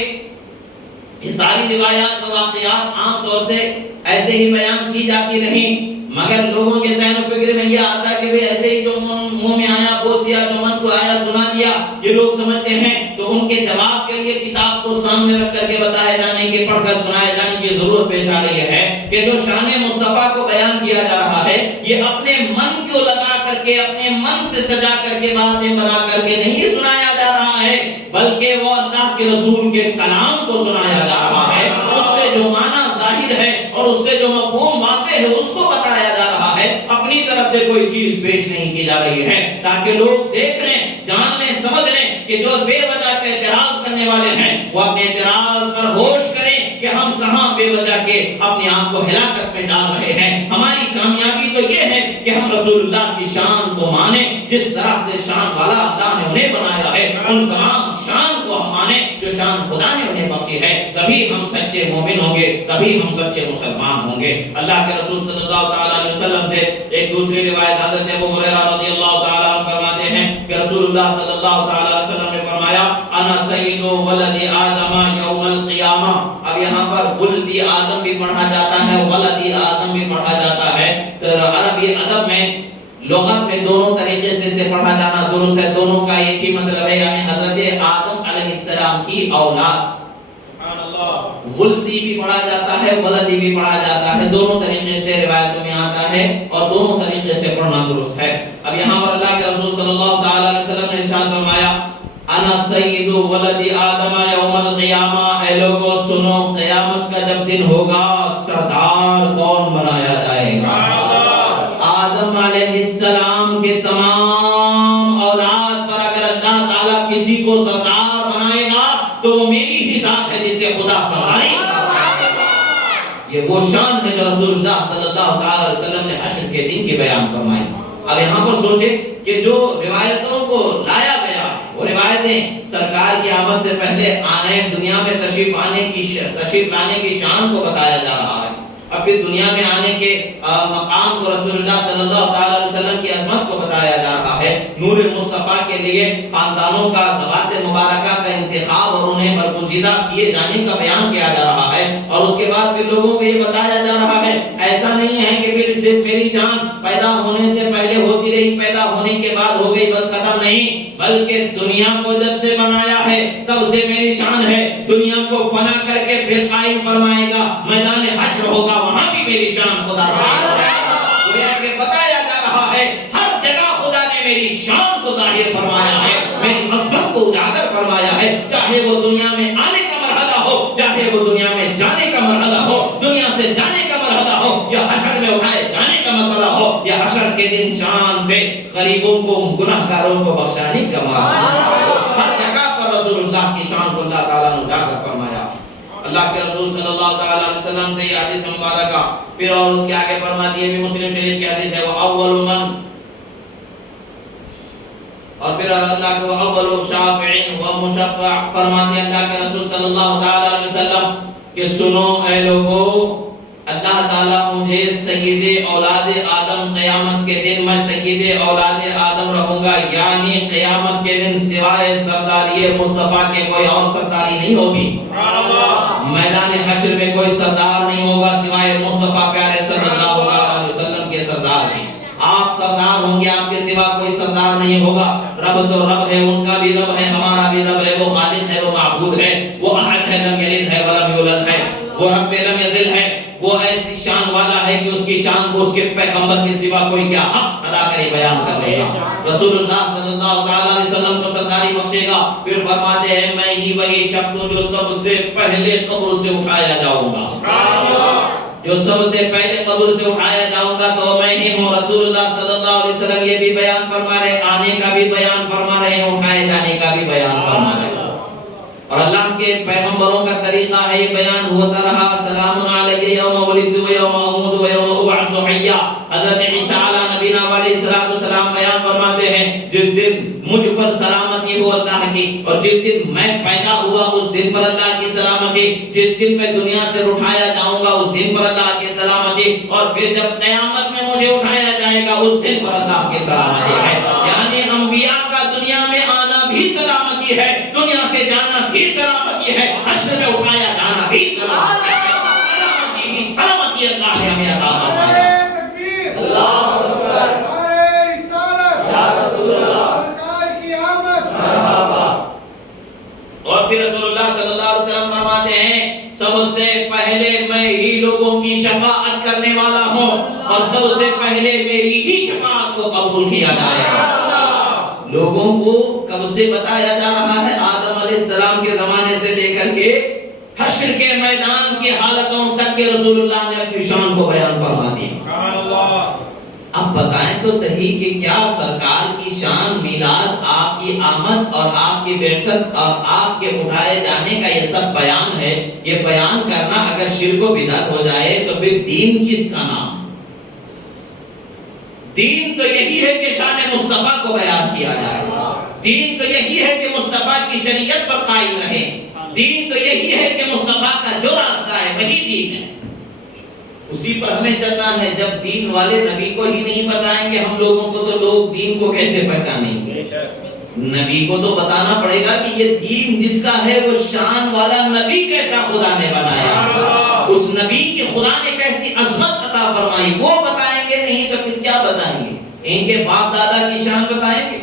یہ ساری روایات و واقعات عام طور سے ایسے ہی بیان کی جاتی رہیں، مگر لوگوں کے ذہن و فکر میں یہ آتا کہ بھی ایسے ہی جو منہ میں آیا بول دیا، جو من کو آیا سنا دیا، یہ لوگ سمجھتے ہیں۔ تو ان کے جواب کے لیے کتاب کو سامنے رکھ کر کے بتائے جانے کی، پڑھ کر سنائے جانے کی ضرورت پیش آ رہی ہے کہ جو شان مصطفیٰ کو بیان کیا جا رہا ہے، یہ اپنے من کو لگا کر کے، اپنے من سے سجا کر کے، باتیں بنا کر کے نہیں سنایا جا رہا ہے، بلکہ وہ اللہ کے رسول کے کلام کو سنایا جا رہا ہے۔ اس سے جو معنی ظاہر ہے اور اس سے جو مفہوم واضح ہے اس کو بتایا جا رہا ہے، اپنی طرف سے کوئی چیز پیش نہیں کی جا رہی ہے، تاکہ لوگ دیکھ لیں، جان لیں، سمجھ لیں کہ جو بے وجہ پہ اعتراض کرنے والے ہیں وہ اپنے اعتراض پر ہوش کریں کہ ہم کہاں بے وجہ کے اپنے آپ کو ہلاکت میں ڈال رہے ہیں۔ ہماری کامیابی تو یہ ہے کہ ہم رسول اللہ کی شان کو مانیں، جس طرح سے شان والا اللہ نے انہیں بنایا ہے، ان تمام شان کو ہم مانیں جو شان خدا نے انہیں بخشی ہے، تبھی ہم سچے مومن ہوں گے، تبھی ہم سچے مسلمان ہوں گے۔ اللہ کے رسول صلی اللہ تعالیٰ علیہ وسلم سے ایک دوسری روایت حضرت ابو ہریرہ رضی اللہ تعالیٰ عنہ فرماتے ہیں کہ رسول اللہ صلی اللہ تعالیٰ علیہ وسلم نے فرمایا انا سید ولد آدم یوم القیامہ۔ اب یہاں پر ولد آدم بھی پڑھا جاتا ہے، ولد آدم بھی پڑھا جاتا ہے۔ تو عربی ادب میں لغت میں دونوں طریقے سے پڑھا جانا درست ہے، دونوں کا ایک ہی مطلب ہے، یعنی حضرت آدم علیہ السلام کی اولاد۔ ولدی بھی پڑھا جاتا ہے، ولدی بھی پڑھا جاتا ہے، دونوں طریقے سے روایتوں میں آتا ہے اور دونوں طریقے سے پڑھنا درست ہے۔ اب یہاں پر اللہ کے رسول صلی اللہ تعالی علیہ وسلم نے ارشاد فرمایا انا سید ولد آدم یوم القیامہ، اے لوگوں سنو، قیامت کا جب دن ہوگا سردار کون بنایا جائے گا؟ آدم علیہ السلام کے تمام اولاد پر اگر اللہ تعالیٰ کسی کو سردار بنائے گا تو وہ میری ہی ذات ہے جسے خدا سرداری۔ یہ وہ شان ہے جو رسول اللہ صلی اللہ تعالی علیہ وسلم نے حشر کے دن کی بیان فرمائی۔ اب یہاں پر سوچیں کہ جو روایتوں کو لایا گیا ہے وہ روایتیں سرکار کی آمد سے پہلے آنے دنیا میں تشریف لانے کی شان کو بتایا جا رہا ہے، اب پھر دنیا میں آنے کے مقام کو رسول اللہ صلی اللہ تعالی علیہ وسلم کی عظمت کو بتایا جا رہا ہے، نور مصطفیٰ کے لیے خاندانوں کا ذوات مبارکہ کا انتخاب اور انہیں برگزیدہ کیے جانے کا بیان کیا جا رہا ہے، اور اس کے بعد پھر لوگوں کو یہ بتایا جا رہا ہے ایسا نہیں ہے کہ پھر صرف میری شان پیدا ہونے سے پہلے ہوتی رہی، پیدا ہونے کے بعد ہو گئی بس ختم نہیں، بلکہ دنیا کو جب سے بنایا ہے تب سے میری شان ہے، دنیا کو فنا کر کے پھر قائم فرمائے گا، میدان حشر ہوگا، وہاں بھی میری شان خدا گویا کہ بتایا جا رہا ہے ہر جگہ خدا نے میری شان کو ظاہر فرمایا ہے، میری عظمت کو اجاگر فرمایا ہے، چاہے وہ دنیا میں آنے کا مرحلہ ہو، چاہے وہ دنیا میں جانے کا مرحلہ ہو، دنیا سے جانے کا مرحلہ ہو، یا حشر میں اٹھائے جانے کا مسئلہ ہو، یا حشر کے دن چاند سے غریبوں کو گناہگاروں کو بخشانے کا معاملہ، ہر جگہ پر رسول اللہ کی شان کو اللہ تعالیٰ نے اجاگر فرمایا۔ اللہ کے رسول صلی اللہ تعالیٰ علیہ وسلم سے یہ حدیث مبارکہ پھر اور اس کے آگے فرماتی ہے، بھی مسلم شریف کی حدیث ہے، وہ اول من، اور پھر اللہ کو اول شافع و مشفع فرماتے ہیں اللہ کے رسول صلی اللہ تعالیٰ علیہ وسلم کہ سنو اے لوگو، اللہ تعالیٰ مجھے سید اولاد آدم قیامت کے دن میں سید اولاد آدم رہوں گا، یعنی قیامت کے دن سوائے سرداری مصطفیٰ کے کوئی اور سرداری نہیں ہوگی، میدان حشر میں کوئی سردار نہیں ہوگا سوائے مصطفیٰ پیارے صلی اللہ علیہ وسلم کے سردار کی، آپ سردار ہوں گے، آپ کے سوا کوئی سردار نہیں ہوگا، رب تو رب ہے، ان کا بھی رب ہے، ہمارا بھی رب ہے، وہ خالق ہے، وہ معبود ہے، وہ احد ہے، لم یلد ہے ولم یولد ہے، وہ رب لم یزل ہے، وہ ایسی شان والا ہے کہ اس کی شان کو اس کے پیغمبر کے سوا کوئی کیا حق ادا کرے بیان کر لے گا۔ رسول اللہ صلی اللہ تعالیٰ علیہ وسلم کو سرداری بخشے گا، پھر فرماتے ہیں میں ہی وہی شخص ہوں جو سب سے پہلے قبر سے اٹھایا جاؤں گا، جو سب سے پہلے قبر سے اٹھایا جاؤں گا تو میں ہی ہوں۔ رسول اللہ صلی اللہ علیہ وسلم یہ بھی بیان فرما رہے، آنے کا بھی بیان فرما رہے ہیں، اٹھائے جانے کا بھی بیان فرما رہے ہیں، اور اللہ کے پیغمبروں کا طریقہ ہے یہ بیان ہوتا رہا، سلام علیہ یوم ولدت و یوم اموت و یوم ابعث حیا۔ حضرت عیسیٰ علیہ نبینا علیہ السلام بیان فرماتے ہیں جس دن مجھ پر سلامتی ہو اللہ کی، اور جس دن میں پیدا ہوا اس دن پر اللہ کی سلامتی، جس دن میں دنیا سے اٹھایا جاؤں گا اس دن پر اللہ کی سلامتی، اور پھر جب قیامت میں مجھے اٹھایا جائے گا اس دن پر اللہ کی سلامتی ہے۔ یعنی انبیاء کا دنیا میں آنا بھی سلامتی ہے، دنیا سے جانا بھی سلامتی ہے، حشر میں اٹھایا جانا بھی سلامتی ہے، سلامتی ہی سلامتی اللہ نے ہمیں عطا فرمایا۔ اللہ اکبر، یا رسول اللہ، اور پھر رسول اللہ صلی اللہ علیہ وسلم فرماتے ہیں سب سے پہلے میں ہی لوگوں کی شفاعت کرنے والا ہوں، اور سب سے پہلے میری ہی شفاعت کو قبول کیا جائے گا۔ لوگوں کو کب سے بتایا جا رہا ہے؟ آدم علیہ السلام کے زمانے سے لے کر کے حشر کے میدان کی حالتوں تک کے رسول اللہ نے اپنی شان کو بیان فرما دی۔ اب بتائیں تو صحیح کہ کیا سرکار کی شان، میلاد، آپ کی آمد اور آپ کی بعثت اور آپ کے اٹھائے جانے کا یہ سب بیان ہے، یہ بیان کرنا اگر شرک و بدعت ہو جائے تو پھر دین کس کا نام؟ دین تو یہی ہے کہ شان مصطفیٰ کو بیان کیا جائے، دین تو یہی ہے کہ مصطفیٰ کی شریعت پر قائم رہے، دین تو یہی ہے کہ مصطفیٰ کا جو راستہ ہے وہی دین ہے، اسی پر ہمیں چلنا ہے۔ جب دین والے نبی کو ہی نہیں بتائیں گے ہم لوگوں کو تو لوگ دین کو کیسے پہچانیں گے؟ نبی کو تو بتانا پڑے گا کہ یہ دین جس کا ہے وہ شان والا نبی کیسا خدا نے بنایا، اس نبی کی خدا نے کیسی عظمت عطا فرمائی، وہ بتائیں گے، نہیں تو پھر کیا بتائیں گے؟ ان کے باپ دادا کی شان بتائیں گے؟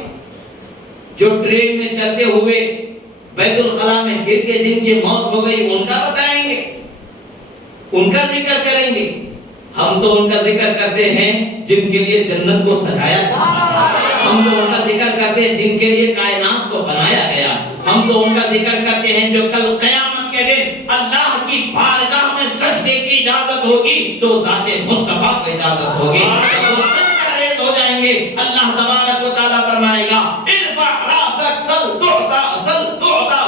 جو ٹرین میں چلتے ہوئے بیت الخلا میں گر کے جن کی موت ہو گئی ان کا بتائیں گے، ان کا ذکر کریں گے؟ ہم تو ان کا ذکر کرتے ہیں جن کے لیے جنت کو سجایا گیا، ہم تو ان کا ذکر کرتے ہیں جن کے لیے کائنات کو بنایا گیا، ہم تو ان کا ذکر کرتے ہیں جو کل قیامت کے دن اللہ کی بارگاہ میں سجدے کی اجازت ہوگی تو ذات مصطفیٰ کو اجازت ہوگی، وہ سجدہ ریز ہو جائیں گے، اللہ تبارک و تعالیٰ فرمائے گا ارفع راسک سل تعطا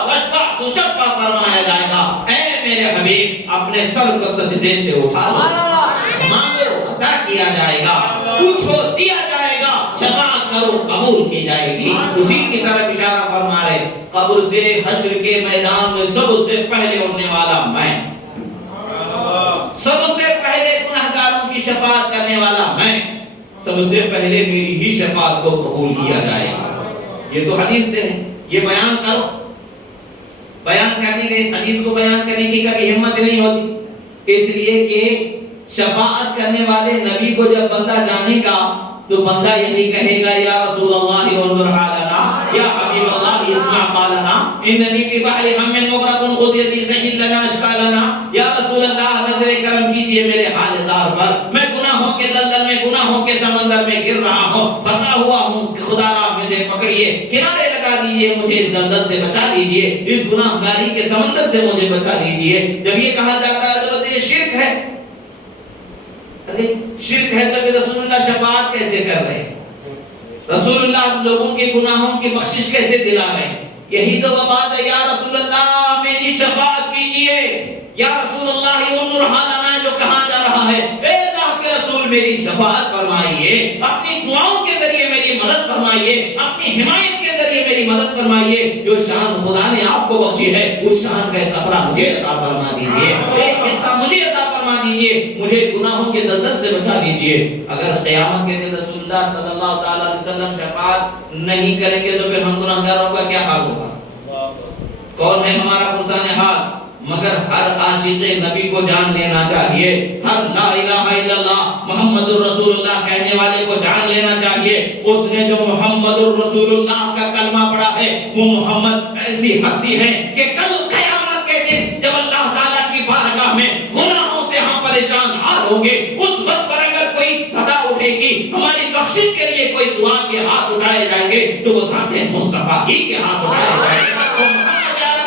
واشفع تشفع، فرمایا جائے گا اے میرے حبیب اپنے سر کو سجدے سے اٹھا لو، مانگو عطا کیا جائے گا، پوچھو دیا جائے گا، شفاعت کرو قبول کی جائے گی۔ اسی کی طرف اشارہ فرما رہے قبر سے حشر کے میدان میں سب سے پہلے اٹھنے والا میں، سب سے پہلے گناہگاروں کی شفاعت کرنے والا میں، سب سے پہلے میری ہی شفاعت کو قبول کیا جائے گا۔ یہ تو حدیث سے ہے، یہ بیان کرو، بیان کرنے کے اس حدیث کو بیان کرنے کی کبھی ہمت نہیں ہوتی، اس لیے کہ شفاعت کرنے والے نبی کو جب بندہ جانے گا تو بندہ یہی کہے گا یا رسول اللہ انظر حالنا، یا حبیب اللہ اسمع اعقالنا اننی فی بحر ہم مغرق غدیتی سہل لنا اشکالنا. یا رسول اللہ نظر کرم کیجئے میرے حال زار پر، میں گناہوں کے دلدل میں گناہوں کے سمندر میں گر رہا ہوں، پھنسا ہوا ہوں، خدا را مجھے پکڑیے، کنارے لگا دیجئے، مجھے اس دلدل سے بچا لیجئے، اس گناہگاری کے سمندر سے مجھے بچا لیجئے. جب یہ کہا جاتا ہے تو یہ شرک ہے. ارے شرک ہے تو رسول اللہ شفاعت کیسے کر رہے ہیں؟ رسول اللہ لوگوں کے گناہوں کی بخشش کیسے دلا رہے ہیں؟ یہی تو وہ بات ہے. یا رسول اللہ میری شفاعت کیجئے، یا رسول اللہ انظر حالنا، جو کہا جا رہا ہے اے اللہ کے رسول میری شفاعت فرمائیے، اپنی دعاؤں کے ذریعے میری مدد فرمائیے، اپنی حمایت کے ذریعے میری مدد فرمائیے. جو شان خدا نے آپ کو بخشی ہے اس شان کا ایک قطرہ مجھے عطا فرما دیجئے، ایک حصہ مجھے عطا فرما دیجئے، مجھے گناہوں کے دلدل سے بچا دیجئے. اگر قیامت کے دن رسول اللہ صلی اللہ تعالی علیہ وسلم شفاعت نہیں کریں گے تو پھر ہم گناہگاروں کا کیا حال ہوگا؟ کون ہے ہمارا پرسان حال؟ مگر ہر عاشق نبی کو جان لینا چاہیے، ہر لا الہ الا اللہ محمد الرسول اللہ کہنے والے کو جان لینا چاہیے. اس نے جو محمد الرسول اللہ کا کلمہ پڑھا ہے وہ محمد ایسی ہستی ہے کہ کل قیامت کے دن جب اللہ تعالیٰ کی بارگاہ میں گناہوں سے ہم پریشان حال ہوں گے، اس وقت پر اگر کوئی صدا اٹھے گی، ہماری بخشش کے لیے کوئی دعا کے ہاتھ اٹھائے جائیں گے تو وہ ذات مصطفیٰ ہی کے ہاتھ اٹھائے جائیں گے،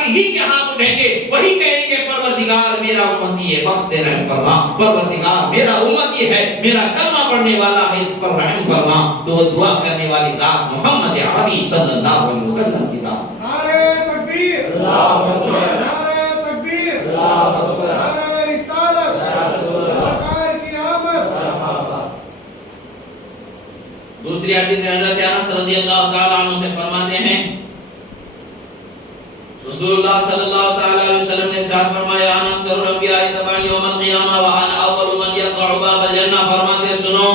ہی کے ہاتھ اٹھیں گے. وہی کہیں گے پروردگار میرا امتی ہے، بخش دے رحم فرما، پروردگار میرا امتی ہے، میرا کلمہ پڑھنے والا ہے، اس پر رحم فرما. تو وہ دعا کرنے والی ذات محمد عربی صلی اللہ علیہ وسلم کی ذات. نعرہ تکبیر، اللہ اکبر، نعرہ تکبیر، اللہ اکبر، نعرہ رسالت، سرکار کی آمد. دوسری حدیث حضرت انس رضی اللہ تعالی عنہ سے فرماتے ہیں رسول اللہ صلی اللہ تعالی علیہ وسلم نے ارشاد فرمایا انا اکثر الانبیاء تبعا یوم القیامہ وانا اول من یقع باب الجنہ. فرماتے سنو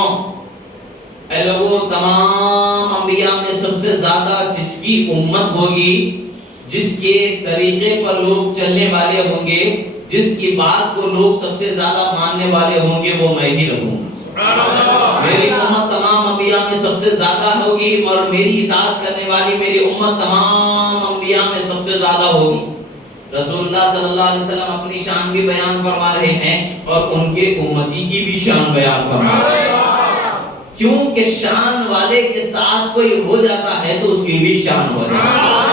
اے لوگوں، تمام انبیاء میں سب سے زیادہ جس کی امت ہوگی، جس کے طریقے پر لوگ چلنے والے ہوں گے، جس کی بات کو لوگ سب سے زیادہ ماننے والے ہوں گے، وہ میں ہی رہوں گا. میری امت تمام انبیاء میں سب سے زیادہ ہوگی اور میری اطاعت کرنے والی میری امت تمام انبیاء میں سب سے زیادہ ہوگی. رسول اللہ صلی اللہ علیہ وسلم اپنی شان بھی بیان فرما رہے ہیں اور ان کے امتی کی بھی شان بیان فرما رہے ہیں. کیونکہ شان والے کے ساتھ کوئی ہو جاتا ہے تو اس کی بھی شان ہو جاتی ہے.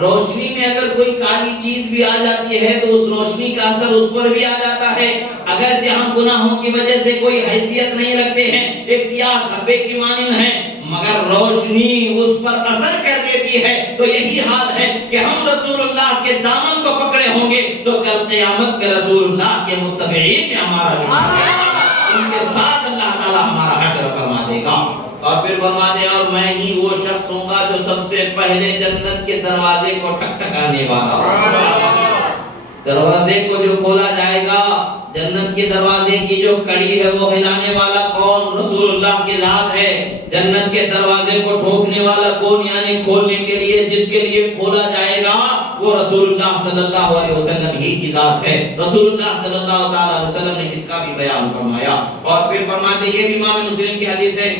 روشنی میں اگر کوئی کالی چیز بھی آ جاتی ہے تو اس روشنی کا اثر اس پر بھی آ جاتا ہے. اگر ہم گناہوں کی وجہ سے کوئی حیثیت نہیں رکھتے ہیں، ایک سیاہ دھبے کی مانند ہیں، مگر روشنی اس پر اثر کر دیتی ہے، تو یہی حال ہے کہ ہم رسول اللہ کے دامن کو پکڑے ہوں گے تو کل قیامت کے رسول اللہ کے متبعین میں ہمارا شمار ہے، ان کے ساتھ اللہ تعالی ہمارا حشر فرما دے گا. اور پھر فرما دے اور میں ہی وہ شخص ہوں گا جو سب سے پہلے جنت کے دروازے کو ٹھکٹھکانے والا ہوگا. دروازے کو جو کھولا جائے گا، جنت کے دروازے کی جو کڑی ہے وہ ہلانے والا کون؟ رسول اللہ کی ذات ہے. جنت کے دروازے کو ٹھوکنے والا کون؟ یعنی کھولنے کے لیے جس کے لیے کھولا جائے گا وہ رسول اللہ صلی اللہ علیہ وسلم ہی کی ذات ہے. رسول اللہ صلی اللہ تعالی علیہ وسلم نے اس کا بھی بیان فرمایا. اور پھر فرماتے یہ بھی امام مسلم کی حدیث ہے.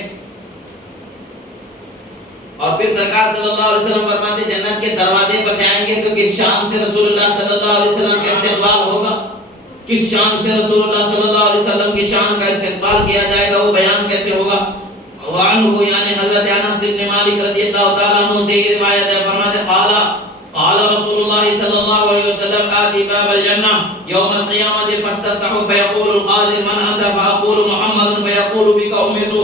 اور پھر سرکار صلی اللہ علیہ وسلم فرماتے جنت کے دروازے پر جائیں گے تو کس شان سے رسول اللہ صلی اللہ علیہ وسلم کا استقبال ہوگا، کس شان سے رسول اللہ صلی اللہ علیہ وسلم کی شان کا استقبال کیا جائے گا، وہ بیان کیسے ہوگا. وعنہ یعنی حضرت انس بن مالک رضی اللہ تعالی عنہ سے یہ روایت ہے. فرماتے قال رسول اللہ صلی اللہ علیہ وسلم آتی باب الجنہ یوم القیامت فاستفتح فیقول القادر من انت فاقول محمد فیقول بک امرت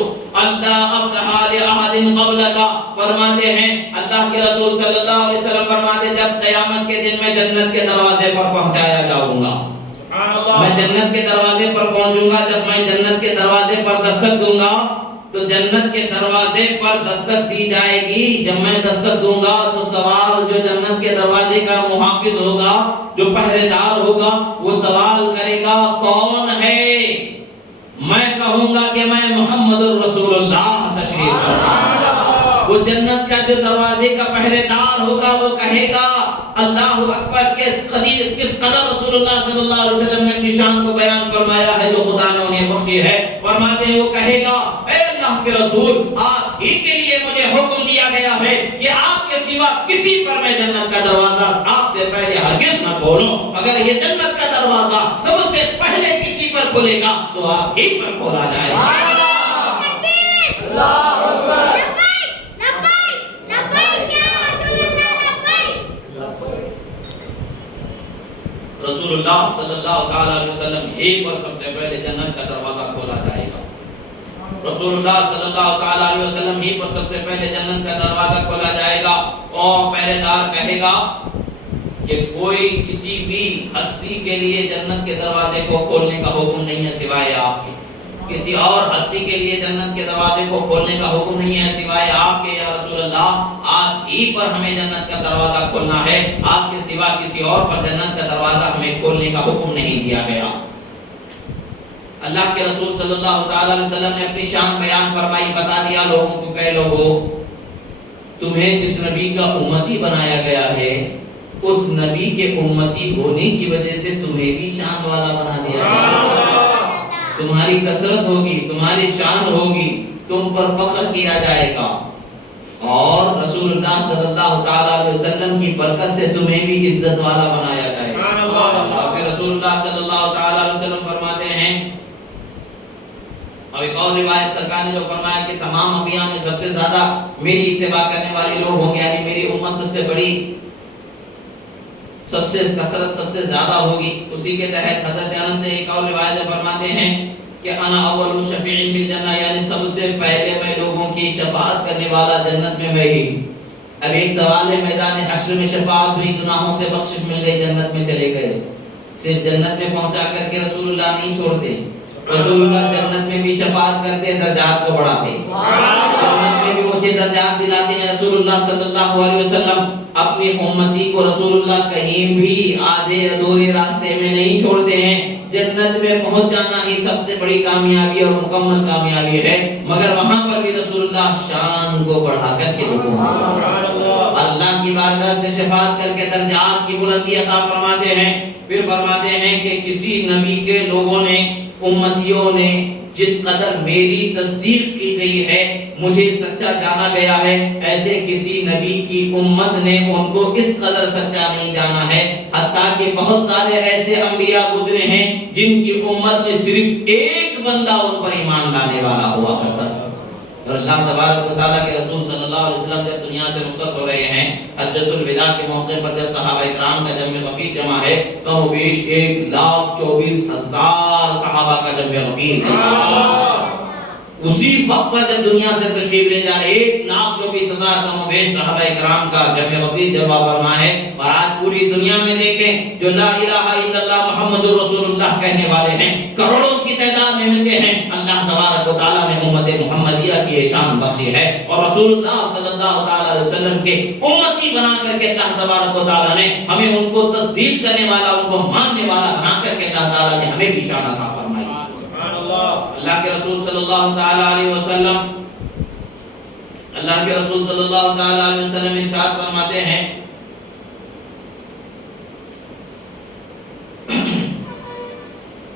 اللہ افتح لأحد قبلک. فرماتے ہیں اللہ کے رسول صلی اللہ علیہ وسلم فرماتے جب قیامت کے دن میں جنت کے دروازے پر پہنچایا جاؤں گا، میں جنت کے دروازے پر پہنچوں گا، جب میں جنت کے دروازے پر دستک دوں گا تو جنت کے دروازے پر دستک دی جائے گی. جب میں دستک دوں گا تو سوال جو جنت کے دروازے کا محافظ ہوگا، جو پہرے دار ہوگا، وہ سوال کرے گا کون ہے؟ میں کہوں گا کہ میں محمد الرسول اللہ تشریف لاؤ. وہ جنت کا جو دروازے کا پہرے دار ہوگا وہ کہے گا اللہ اکبر، کس قدر رسول اللہ صلی اللہ علیہ وسلم نے اپنی شان کو بیان فرمایا ہے جو خدا نے انہیں بخشی ہے. فرماتے ہیں وہ کہے گا اے اللہ کے رسول، آپ ہی کے لیے مجھے حکم دیا گیا ہے کہ آپ کے سوا کسی پر میں جنت کا دروازہ آپ سے پہلے ہرگز نہ کھولوں. اگر یہ جنت کا دروازہ سب سے پہلے کسی پر کھلے گا تو آپ ہی پر کھولا جائے گا. اللہ اکبر. رسول اللہ صلی اللہ تعالی علیہ وسلم ہی پر سب سے پہلے جنت کا دروازہ کھولا جائے گا. رسول اللہ صلی اللہ تعالی علیہ وسلم ہی پر سب سے پہلے جنت کا دروازہ کھولا جائے گا اور پہرے دار کہے گا کہ کوئی کسی بھی ہستی کے لیے جنت کے دروازے کو کھولنے کا حکم نہیں ہے سوائے آپ کے. کسی اور ہستی کے لیے جنت کے دروازے کو کھولنے کا حکم نہیں ہے سوائے آپ کے. یا رسول اللہ آپ ہی پر ہمیں جنت کا دروازہ کھولنا ہے. آپ کے سوا کسی اور پر جنت کا دروازہ ہمیں کھولنے کا حکم نہیں دیا گیا. اللہ کے رسول صلی اللہ تعالی علیہ وسلم نے اپنی شان بیان فرمائی, بتا دیا لوگوں کو کہ لوگوں تمہیں جس نبی کا امتی بنایا گیا ہے اس نبی کے امتی ہونے کی وجہ سے تمہیں بھی شان والا بنا دیا گیا. تمہاری کثرت ہوگی, تمہاری شان ہوگی, تم پر فخر کیا جائے گا اور رسول اللہ صلی اللہ تعالی علیہ وسلم کی برکت سے تمہیں بھی عزت والا بنایا جائے گا. اور پھر رسول اللہ صلی اللہ تعالی علیہ وسلم فرماتے ہیں, اور ایک اور روایت سرکار نے جو فرمایا کہ تمام انبیاء میں سب سے زیادہ میری اتباع کرنے والے لوگ ہوں گے, یعنی میری امت سب سے بڑی, سب سے کثرت سب سے زیادہ ہوگی. اسی کے تحت حضرت انس سے ایک اور روایت فرماتے ہیں کہ انا اول شفیع فی الجنہ, یعنی سب سے پہلے میں لوگوں کی شفاعت کرنے والا جنت میں میں ہی. اب ایک سوال ہے, میدان حشر میں شفاعت ہوئی, گناہوں سے بخشش مل گئی, جنت میں چلے گئے, صرف جنت میں پہنچا کر کے رسول اللہ نہیں چھوڑتے, رسول اللہ جنت میں بھی شفاعت کرتے, درجات کو بڑھاتے, جنت میں بھی مجھے درجات دلاتے ہیں. رسول اللہ صلی اللہ علیہ وسلم اپنی امتی کو رسول اللہ کہیں بھی آدھے ادھورے راستے میں نہیں چھوڑتے ہیں. جنت میں پہنچ جانا ہی سب سے بڑی کامیابی اور مکمل کامیابی ہے, مگر وہاں پر بھی رسول اللہ شان کو بڑھا کر کے اللہ کی بارگاہ سے شفاعت کر کے درجات کی بلندی عطا فرماتے ہیں. پھر فرماتے ہیں کہ کسی نبی کے لوگوں نے, امتیوں نے جس قدر میری تصدیق کی گئی ہے, مجھے سچا جانا گیا ہے, ایسے کسی نبی کی امت نے ان کو اس قدر سچا نہیں جانا ہے. حتیٰ کہ بہت سارے ایسے انبیاء گزرے ہیں جن کی امت میں صرف ایک بندہ ان پر ایمان لانے والا ہوا کرتا تھا. اور اللہ تبارک و تعالیٰ کے رسول صلی اللہ علیہ وسلم جب دنیا سے رخصت ہو رہے ہیں, حجۃ الوداع کے موقع پر جب صحابہ اکرام کا جمع غفیر جمع ہے, کم و بیش 1,24,000 صحابہ کا جمع غفیر ہے. اسی وقت پر جب دنیا سے تشریف لے جا رہے 1,24,000 کم و بیش صحابہ اکرام کا جمع غفیر جمع فرما ہے. اور آج پوری دنیا میں دیکھیں جو لا الہ الا اللہ محمد رسول اللہ کہنے والے ہیں, کروڑوں کی تعداد میں ملتے ہیں. اللہ تبارک و تعالیٰ نے امت محمدیہ کی شان بخشی ہے اور رسول اللہ صلی اللہ تعالی علیہ وسلم کے امتی بنا کر کے اللہ تبارک و تعالیٰ نے ہمیں ان کو تصدیق کرنے والا, ان کو ماننے والا بنا کر کے اللہ تعالیٰ نے ہمیں بھی شان عطا فرمائی. اللہ کے رسول صلی اللہ تعالی علیہ وسلم, اللہ کے رسول صلی اللہ تعالی علیہ وسلم ارشاد فرماتے ہیں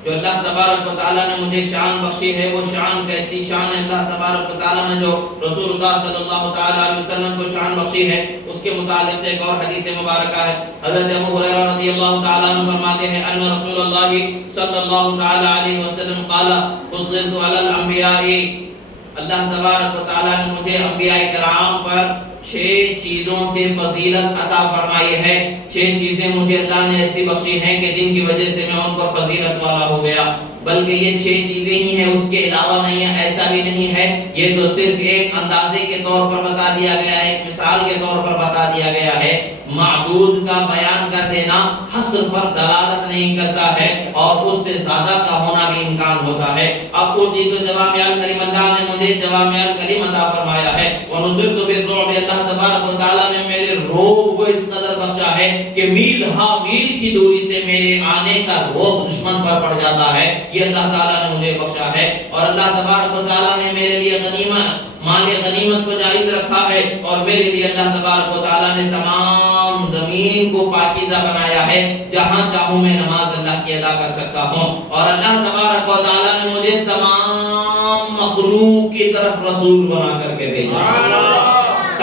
جو اللہ تبارک و تعالیٰ نے مجھے شان بخشی ہے وہ شان کیسی شان ہے. اللہ تبارک و تعالیٰ نے جو رسول اللہ صلی اللہ تعالی علیہ وسلم کو شان بخشی ہے اس کے متعلق سے ایک اور حدیث مبارکہ ہے. حضرت ابو ہریرہ رضی اللہ تعالیٰ عنہ فرماتے ہیں ان رسول اللہ صلی اللہ تعالی علیہ وسلم قال فضلت علی الانبیاء, اللہ تبارک و تعالیٰ نے مجھے انبیاء کرام پر 6 چیزوں سے فضیلت عطا فرمائی ہے. 6 چیزیں مجھے اللہ نے ایسی بخشی ہیں کہ جن کی وجہ سے میں ان پر فضیلت والا ہو گیا. بلکہ یہ 6 چیزیں ہی ہیں, اس کے علاوہ نہیں ہے, ایسا بھی نہیں ہے. یہ تو صرف ایک اندازے کے طور پر بتا دیا گیا ہے, ایک مثال کے طور پر بتا دیا گیا ہے. معدود کا بیان کر دینا حصر پر دلالت نہیں کرتا ہے اور اس سے زیادہ کا ہونا بھی امکان ہوتا ہے. اب کو تو جوامع الکلم, اللہ نے مجھے جوامع الکلم عطا فرمایا ہے. ونصرت بالرعب, اللہ تبارک و تعالیٰ نے میرے روب کو اس قدر بخشا ہے کہ میل ہا میل کی دوری سے میرے آنے کا روب دشمن پر پڑ جاتا ہے. یہ اللہ تعالیٰ نے مجھے بخشا ہے. اور اللہ تبارک و تعالیٰ نے میرے لیے غنیمت, مال غنیمت کو جائز رکھا ہے اور میرے لیے اللہ تبارک و تعالیٰ نے تمام زمین کو پاکیزہ بنایا ہے, جہاں چاہوں میں نماز اللہ کی ادا کر سکتا ہوں. اور اللہ تبارک و تعالیٰ نے مجھے تمام مخلوق کی طرف رسول بنا کر کے بھیجا.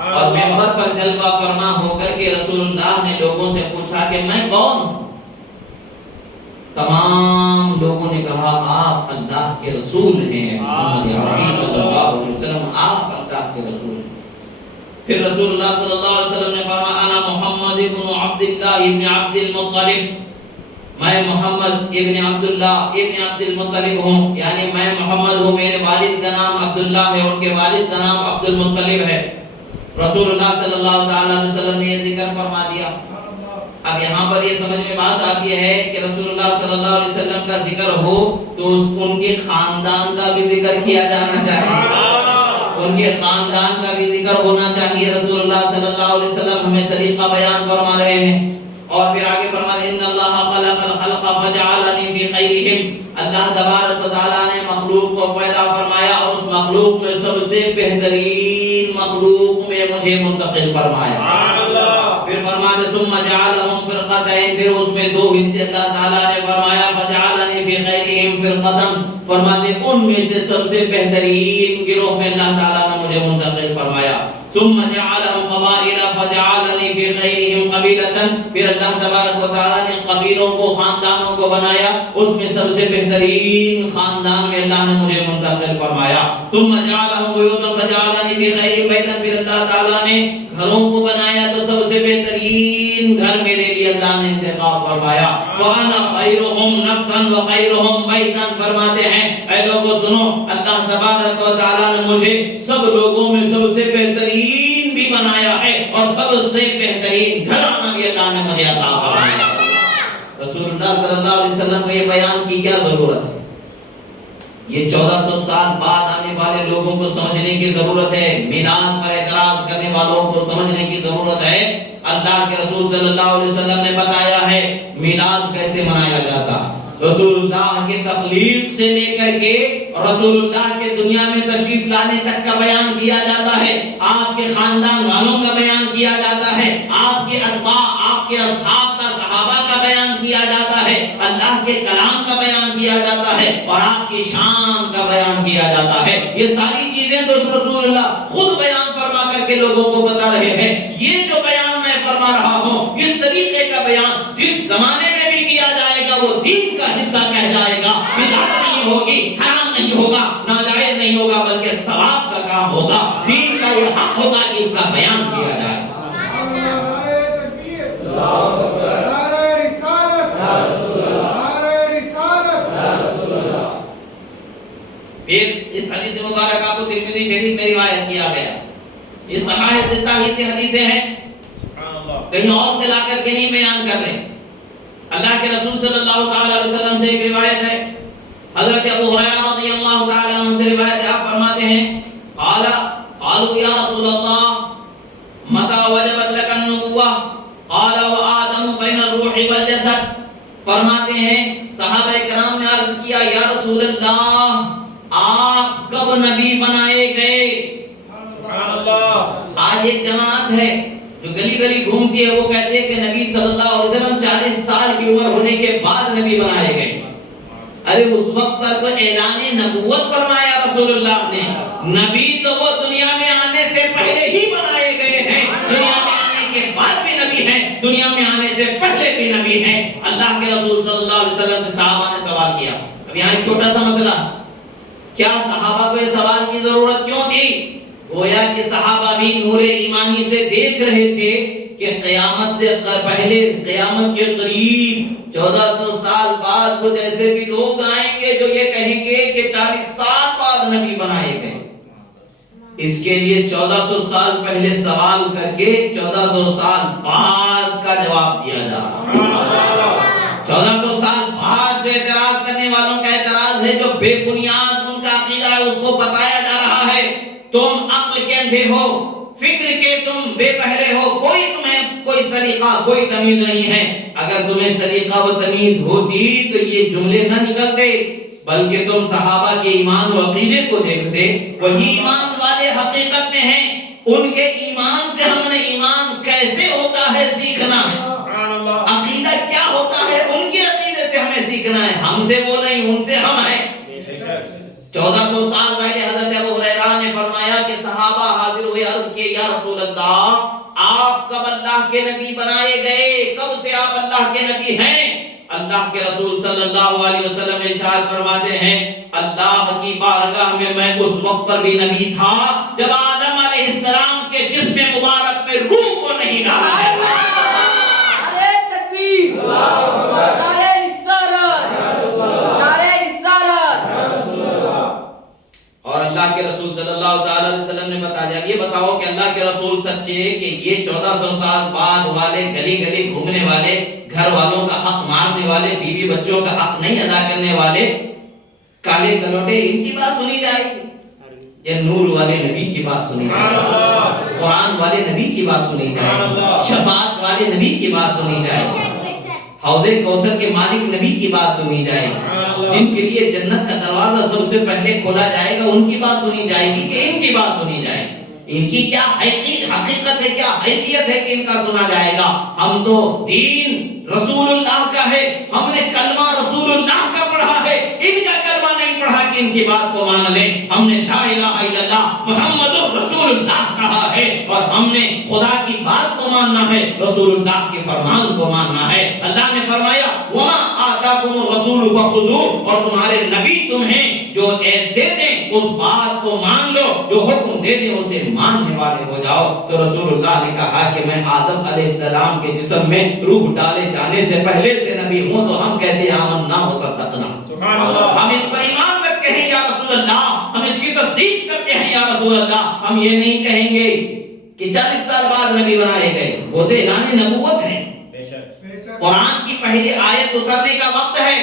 اور منبر پر جلوہ فرما ہو کر کے رسول اللہ نے لوگوں سے پوچھا کہ میں کون ہوں؟ تمام لوگوں نے کہا آپ اللہ کے رسول ہیں، محمد عربی صلی اللہ علیہ وسلم آپ اللہ کے رسول ہیں۔ پھر رسول اللہ صلی اللہ علیہ وسلم نے فرمایا انا محمد ابن عبداللہ ابن عبد المطلب، میں محمد ابن عبداللہ ابن عبد المطلب ہوں، یعنی میں محمد ہوں، میرے والد کا نام عبداللہ ہے، ان کے والد کا نام عبد المطلب ہے۔ رسول اللہ صلی اللہ تعالی علیہ وسلم نے یہ ذکر فرما دیا۔ اب یہاں پر یہ سمجھ میں بات آتی ہے کہ رسول اللہ صلی اللہ علیہ وسلم کا ذکر ہو تو ان کے خاندان کا بھی ذکر کیا جانا چاہیے، ان کے خاندان کا بھی ذکر ہونا چاہیے۔ رسول اللہ صلی اللہ علیہ وسلم ہمیں طریقہ بیان فرما رہے ہیں اور پھر آگے فرماتے ہیں ان اللہ خلق الخلق فجعلنی فی خیرہم، اللہ تبارک و تعالیٰ نے مخلوق کو پیدا فرمایا اور اس مخلوق میں سب سے بہترین مخلوق میں مجھے منتقل فرمایا۔ پھر فرماتے ثم جعلہم فرقتین، پھر اس میں دو حصے اللہ تعالیٰ نے فرمایا فجعلنی فی خیرہم فرقتن، فرماتے ان میں سے سب سے بہترین گروہ میں اللہ تعالیٰ نے مجھے منتقل فرمایا۔ ثم جعلهم قبائل فجعلني في خيرهم قبيلة، پھر اللہ تبارک و تعالیٰ نے قبیلوں کو، خاندانوں کو بنایا، اس میں سب سے بہترین خاندان میں اللہ نے مجھے منتقل فرمایا۔ ثم جعلهم بيوتا فجعلني في خير بيت، پھر اللہ تعالیٰ نے گھروں کو بنایا تو سب سے بہترین گھر میرے لیے اللہ نے انتخاب فرمایا۔ وانا خيرهم نفسا وخيرهم بيتا، فرماتے ہیں اے لوگوں سنو، اللہ تبارک و تعالیٰ نے مجھے سب لوگوں میں سب سے بہترین بھی بنایا ہے اور سب سے بہترین گھرانہ بھی اللہ نے مجھے عطا فرمایا۔ رسول اللہ صلی اللہ علیہ وسلم کو یہ بیان کی کیا ضرورت ہے؟ یہ 1400 سال بعد آنے والے لوگوں کو سمجھنے کی ضرورت ہے، میلاد پر اعتراض کرنے والوں کو سمجھنے کی ضرورت ہے۔ اللہ کے رسول صلی اللہ علیہ وسلم نے بتایا ہے میلاد کیسے منایا جاتا۔ رسول اللہ کے تخلیق سے لے کر کے رسول اللہ کے دنیا میں تشریف لانے تک کا بیان کیا جاتا ہے، آپ کے خاندان والوں کا بیان کیا جاتا ہے، آپ کے اتباع، آپ کے اصحاب کا، صحابہ کا بیان کیا جاتا ہے، اللہ کے کلام کا بیان کیا جاتا ہے اور آپ کی شان کا بیان کیا جاتا ہے۔ یہ ساری چیزیں تو رسول اللہ خود بیان فرما کر کے لوگوں کو بتا رہے ہیں۔ یہ جو بیان میں فرما رہا ہوں، اس طریقے کا بیان جس زمانے میں بھی کیا جائے گا وہ دین کا حصہ کہلائے گا، بدعت نہیں ہوگی، حرام نہیں ہوگا، ناجائز نہیں ہوگا، بلکہ ثواب کا کام ہوگا، دین کا وہ حق ہوگا کہ اس کا بیان کیا جائے۔ پھر اس حدیث مبارکہ کو ترمذی شریف میں روایت کیا گیا، یہ صحاح ستہ ہی سے حدیثیں ہیں، کہیں اور سے لا کر کے نہیں بیان کر رہے۔ اللہ کے رسول صلی اللہ تعالی علیہ وسلم سے ایک روایت ہے، حضرت ابو ہریرہ رضی اللہ تعالی عنہ سے روایت ہے، آپ فرماتے ہیں قالوا یا رسول اللہ متى وجبت لك النبوة قال وآدم بین الروح والجسد، فرماتے ہیں صحابہ کرام نے عرض کیا یا رسول اللہ آپ کب نبی بنائے گئے؟ آج ایک جماعت ہے جو گلی گلی گھومتی ہے، وہ کہتے ہیں کہ نبی صلی اللہ علیہ وسلم 40 سال کی عمر ہونے کے بعد نبی بنائے گئے۔ ارے اس وقت پر تو اعلان نبوت فرمایا رسول اللہ نے، نبی تو وہ دنیا میں آنے سے پہلے ہی بنائے گئے ہیں، دنیا میں آنے کے بعد بھی نبی ہیں، دنیا میں آنے سے پہلے بھی نبی ہیں۔ اللہ کے رسول صلی اللہ علیہ وسلم سے صحابہ نے سوال کیا۔ اب یہاں ایک چھوٹا سا مسئلہ، کیا صحابہ کو یہ سوال کی ضرورت کیوں تھی؟ گویا کہ صحابہ بھی نور ایمانی سے دیکھ رہے تھے کہ قیامت سے پہلے، قیامت کے قریب 1400 سال بعد کچھ ایسے بھی لوگ آئیں گے جو یہ کہیں گے کہ 40 سال بعد نبی بنائے گئے۔ اس کے لیے 1400 سال پہلے سوال کر کے 1400 سال بعد کا جواب دیا جا رہا۔ 1400 سال بعد جو اعتراض کرنے والوں کا اعتراض ہے، جو بے بنیاد ان کا عقیدہ ہے، اس کو بتایا جا رہا ہے تم عقل کے اندھے ہو، فکر کے تم بے بہرے ہو، تمہیں کوئی سلیقہ، کوئی تمیز نہیں ہے۔ اگر تمہیں سلیقہ و تمیز ہوتی تو یہ جملے نہ نکلتے، بلکہ تم صحابہ کے ایمان و عقیدے کو دیکھتے۔ وہی ایمان والے حقیقت میں ہیں، ان کے ایمان سے ہم نے ایمان کیسے ہوتا ہے سیکھنا ہے، عقیدہ کیا ہوتا ہے ان کے عقیدے سے ہمیں سیکھنا ہے، ہم سے وہ نہیں، ان سے ہم ہیں۔ 1400 سال پہلے حضرت ابو ہریرہ نے فرمایا کہ صحابہ حاضر حاضر ہوئے عرض کیے یا رسول اللہ آپ کب اللہ کے نبی بنائے گئے، کب سے آپ اللہ کے نبی ہیں؟ اللہ کے رسول صلی اللہ علیہ وسلم ارشاد فرماتے ہیں اللہ کی بارگاہ میں اس وقت پر بھی نبی تھا جب آدم علیہ السلام کے جسم مبارک میں روح کو نہیں ڈالا ہے۔ نعرہ تکبیر، نعرہ رسالت، نعرہ رسالت۔ اور اللہ کے رسول صلی اللہ تعالی علیہ وسلم نے بتا دیا یہ بتاؤ کہ اللہ کے رسول سچے کہ یہ 1400 سال بعد والے گلی گلی گھومنے والے، گھر والوں کا حق مارنے والے، بیوی بچوں کا حق نہیں ادا کرنے والے کالے کلوٹے، ان کی بات سنی جائے گی یا نور والے نبی کی بات سنی جائے گی، قرآن والے نبی کی بات سنی جائے گی، شفاعت والے نبی کی بات سنی جائے گی، حوض کوثر کے مالک نبی کی بات سنی جائے گی، جن کے لیے جنت کا دروازہ سب سے پہلے کھولا جائے گا ان کی بات سنی جائے گی کہ ان کی بات سنی جائے گی؟ ان کی کیا حقیقت ہے، کیا حیثیت ہے کہ ان کا سنا جائے گا؟ ہم تو دین رسول اللہ کا ہے، ہم نے کلمہ رسول اللہ کا پڑھا ہے، ان کا کلمہ نہیں پڑھا کہ ان کی بات کو مان لیں۔ ہم نے لا الہ الا اللہ محمد رسول اللہ کہا ہے اور ہم نے خدا کی بات کو ماننا ہے، رسول اللہ کے فرمان کو ماننا ہے۔ اللہ نے فرمایا وما آتاکم الرسول فخذوہ، اور تمہارے نبی تمہیں جو دے دیں اس بات کو مان لو، جو حکم دے دیں اسے ماننے والے ہو جاؤ۔ تو رسول اللہ نے کہا کہ میں آدم علیہ السلام کے جسم میں روح ڈالے جانے سے پہلے سے نبی ہوں، تو ہم کہتے ہیں آمنا وصدقنا، ہم اس پر ایمان رکھتے ہیں یا رسول اللہ، ہم اس کی تصدیق کرتے ہیں یا رسول اللہ۔ ہم یہ نہیں کہیں گے کہ 40 سال بعد نبی بنائے گئے، وہ تو اعلان نبوت ہے، قرآن کی پہلی آیت اترنے کا وقت ہے۔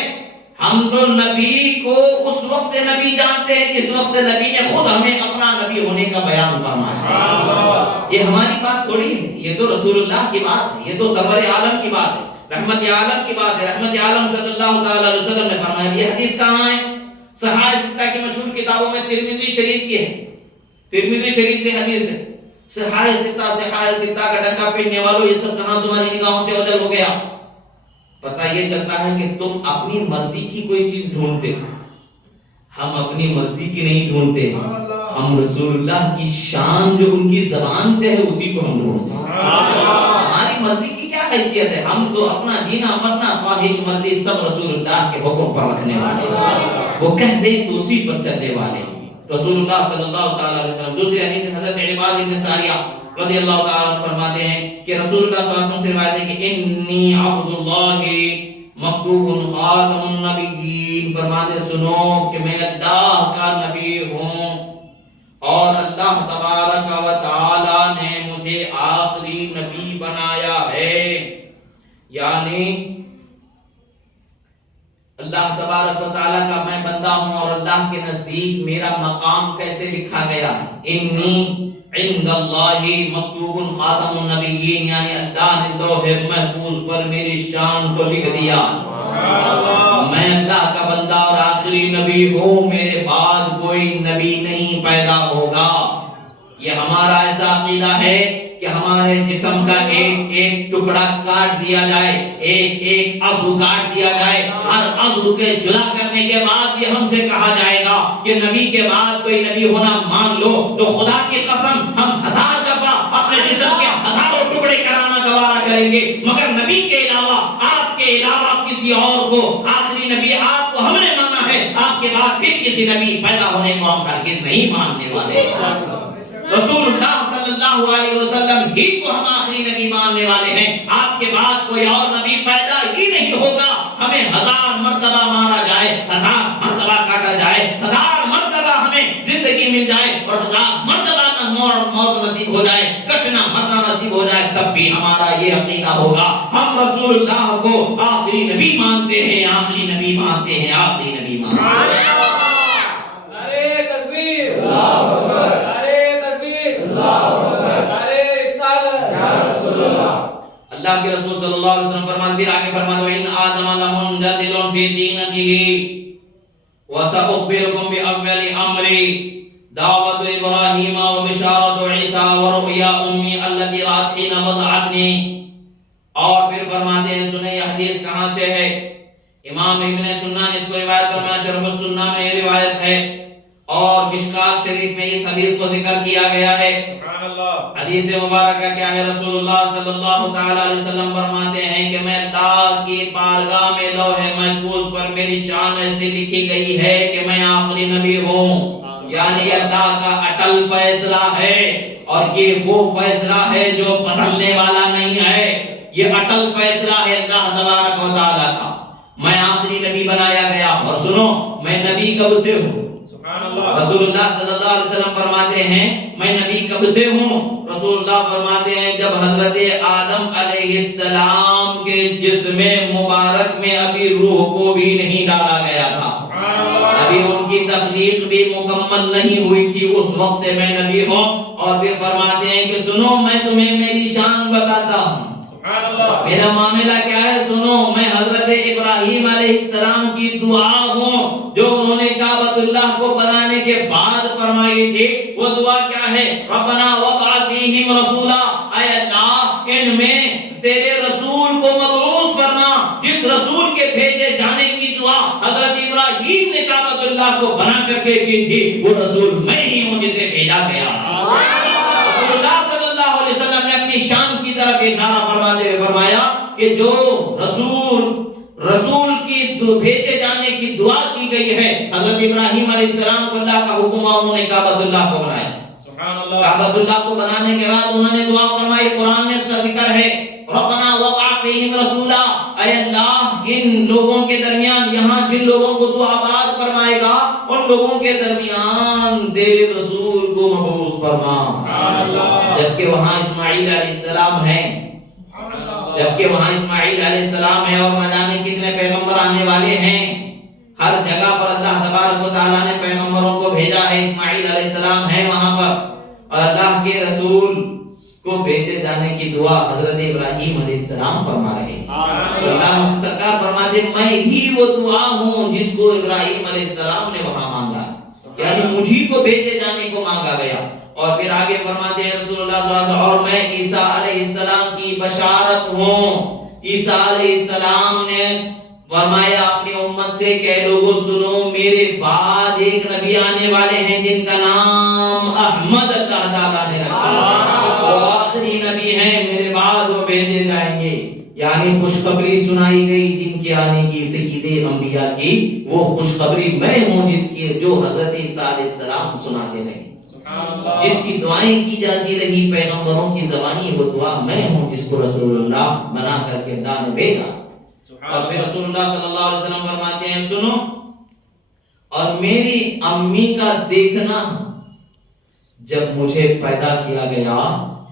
ہم تو نبی کو اس وقت سے نبی جانتے ہیں جس وقت سے نبی نے خود ہمیں اپنا نبی ہونے کا بیان فرمایا۔ یہ ہماری بات تھوڑی ہے، یہ تو رسول اللہ کی بات ہے، یہ تو سرور عالم کی بات ہے، رحمت عالم کی بات ہے۔ رحمت عالم صلی اللہ تعالی علیہ وسلم نے فرمایا یہ حدیث کہاں ہے؟ صحاح ستہ کی مشہور کتابوں میں ترمذی شریف کی ہے، ترمذی شریف سے حدیث ہے۔ صحاح ستہ کا ڈنکا پیٹنے والوں یہ سب کہاں تمہاری نگاہوں سے اوجھل ہو گیا؟ پتہ یہ چلتا ہے کہ تم اپنی مرضی کی کوئی چیز ڈھونڈتے، ہم اپنی مرضی کی نہیں ڈھونڈتے، ہم رسول اللہ کی شان جو ان کی زبان سے ہے اسی کو ہم ڈھونڈتے ہیں۔ ہماری مرضی کی کیا حیثیت ہے؟ ہم تو اپنا جینا مرنا خواہش مرضی سب رسول اللہ کے حکم پر رکھنے والے ہیں، وہ کہہ دیں تو اسی پر چلنے والے ہیں۔ رسول اللہ صلی اللہ تعالی علیہ وسلم دوسری حدیث حضرت عباد بن ساریہ رضی اللہ تعالی فرماتے ہیں کہ رسول اللہ صلی اللہ علیہ وسلم سے روایت ہے کہ انی عبد اللہ مکتوب خاتم النبیین، فرماتے سنو کہ میں اللہ کا نبی ہوں اور اللہ تبارک و تعالی نے مجھے آخری نبی بنایا ہے۔ یعنی اللہ تبارک و تعالیٰ کا میں بندہ ہوں اور اللہ کے نزدیک میرا مقام کیسے لکھا گیا ہے؟ انی عند اللہ مکتوب خاتم النبیین، یعنی اللہ نے لوح محفوظ پر میری شان کو لکھ دیا، میں اللہ کا بندہ اور آخری نبی ہوں، میرے بعد کوئی نبی نہیں پیدا ہوگا۔ یہ ہمارا ایسا عقیدہ ہے کہ ہمارے جسم کا ایک ایک ٹکڑا کاٹ دیا جائے، ایک ایک عضو کاٹ دیا جائے، ہر عضو کے جدا کرنے کے بعد یہ ہم سے کہا جائے گا کہ نبی کے بعد کوئی نبی ہونا مان لو، تو خدا کی قسم ہم 1000 دفعہ اپنے جسم کے ہزاروں ٹکڑے کرانا گوارا کریں گے، مگر نبی کے علاوہ، آپ کے علاوہ کسی اور کو آخری نبی آپ کو ہم نے مانا ہے، آپ کے بعد پھر کسی نبی پیدا ہونے کو ہم ہرگز نہیں ماننے والے۔ رسول اللہ صلی اللہ علیہ وسلم ہی کو ہم آخری نبی ماننے والے ہیں، آپ کے بعد کوئی اور نبی پیدا ہی نہیں ہوگا۔ ہمیں 1000 مرتبہ مارا جائے، 1000 مرتبہ کاٹا جائے، 1000 مرتبہ ہمیں زندگی مل جائے اور 1000 مرتبہ موت نصیب ہو جائے، کٹنا مرنا نصیب ہو جائے، تب بھی ہمارا یہ عقیدہ ہوگا ہم رسول اللہ کو آخری نبی مانتے ہیں، آخری نبی مانتے ہیں، آخری نبی مانتے ہیں۔ نعرہ تکبیر، اللہ اکبر، نعرہ تکبیر، اللہ اکبر، نعرہ رسالت، یا رسول اللہ۔ اللہ کے رسول صلی اللہ علیہ وسلم فرمان پھر آگے فرمان وَإِنْ آدَمَ لَمُنْجَدِلٌ فِي دِينَتِهِ وَسَأُخْبِرُكُمْ بِأَوَّلِ أَمْرِ دعوت ابراہیم و بشارت عیسیٰ و رؤیا امی التي رات حين وضعتنی۔ اور پھر فرماتے ہیں سنیں یہ حدیث کہاں سے ہے؟ امام ابن سنہ نے اس کو روایت فرمایا، شرح السنہ میں یہ روایت ہے اور مشکات شریف میں اس حدیث کو ذکر کیا گیا ہے۔ حدیث مبارکہ کیا ہے؟ رسول اللہ صلی اللہ تعالی علیہ وسلم فرماتے ہیں کہ میں اللہ کی بارگاہ میں لوح محفوظ پر میری شان ایسی لکھی گئی ہے کہ میں آخری نبی ہوں، یعنی اللہ کا اٹل فیصلہ ہے، اور یہ وہ فیصلہ ہے جو بدلنے والا نہیں ہے، یہ اٹل فیصلہ ہے اللہ تبارک و تعالی کا۔ میں آخری نبی بنایا گیا، اور سنو میں نبی کب سے ہوں؟ رسول اللہ صلی اللہ علیہ وسلم فرماتے ہیں میں نبی کب سے ہوں؟ رسول اللہ فرماتے ہیں جب حضرت آدم علیہ السلام کے جسم مبارک میں ابھی روح کو بھی نہیں ڈالا گیا تھا، ابھی ان کی تخلیق بھی مکمل نہیں ہوئی تھی، اس وقت سے میں نبی ہوں۔ اور پھر فرماتے ہیں کہ سنو میں تمہیں میری شان بتاتا ہوں، میرا معاملہ کیا ہے سنو، میں حضرت ابراہیم علیہ السلام کی دعا ہوں جو انہوں نے کعبۃ اللہ کو بنانے کے بعد فرمائی تھی۔ وہ دعا کیا ہے؟ ربنا وابعث فیہم رسولا، اے اللہ ان میں تیرے رسول کو مبعوث فرما، جس رسول کے بھیجے جانے کی دعا حضرت ابراہیم نے کعبۃ اللہ کو بنا کر کے کی تھی، وہ رسول میں ہی ہوں جسے بھیجا گیا۔ رسول اللہ صلی اللہ علیہ وسلم نے اپنی شان کی طرف اشارہ فرماتے ہوئے فرمایا کہ جو رسول کی بھیجے جانے کی دعا کی گئی ہے، حضرت ابراہیم علیہ السلام کو اللہ کا حکم ہوا، انہوں نے کعبۃ اللہ کو بنایا۔ کعبۃ اللہ کو بنانے کے بعد انہوں نے دعا فرمائی، قرآن میں اس کا ذکر ہے، ربنا وابعث فیہم رسولا، اے اللہ ان لوگوں کے درمیان، یہاں جن لوگوں کو تو آباد فرمائے گا ان لوگوں کے درمیان تیرے رسول کو مبعوث فرما۔ جبکہ وہاں اسماعیل علیہ السلام ہے، جبکہ وہاں اسماعیل علیہ السلام ہے، اور نہ جانے کتنے پیغمبر آنے والے ہیں، ہر جگہ پر اللہ تبارک و تعالیٰ نے پیغمبروں کو بھیجا ہے، اسماعیل علیہ السلام ہے وہاں پر، اور اللہ کے رسول کو بھیجے جانے کی دعا حضرت ابراہیم علیہ السلام فرما رہے ہیں۔ اللہ سرکار فرماتے ہیں میں ہی وہ دعا ہوں جس کو ابراہیم علیہ السلام نے وہاں مانگا، یعنی مجھی کو بھیجے جانے کو مانگا گیا۔ اور پھر آگے فرماتے ہیں رسول اللہ صلی اللہ علیہ وسلم، اور میں عیسیٰ علیہ السلام کی بشارت ہوں۔ عیسیٰ علیہ السلام نے فرمایا اپنی امت سے کہ لوگوں سنو، میرے بعد ایک نبی آنے والے ہیں جن کا نام احمد اللہ تعالیٰ نے رکھا، وہ آخری نبی ہیں، میرے بعد وہ بھیجے جائیں گے، یعنی خوشخبری سنائی گئی جن کے آنے کی سید انبیاء کی، وہ خوشخبری میں ہوں جس کی جو حضرت عیسیٰ علیہ السلام سناتے رہے، جس کی دعائیں کی جاتی رہی پیغمبروں کی زبانی، وہ دعا میں ہوں جس کو رسول اللہ بنا کر کے اللہ نے بھیجا۔ اور پھر رسول اللہ صلی اللہ علیہ وسلم فرماتے ہیں سنو، اور میری امی کا دیکھنا، جب مجھے پیدا کیا گیا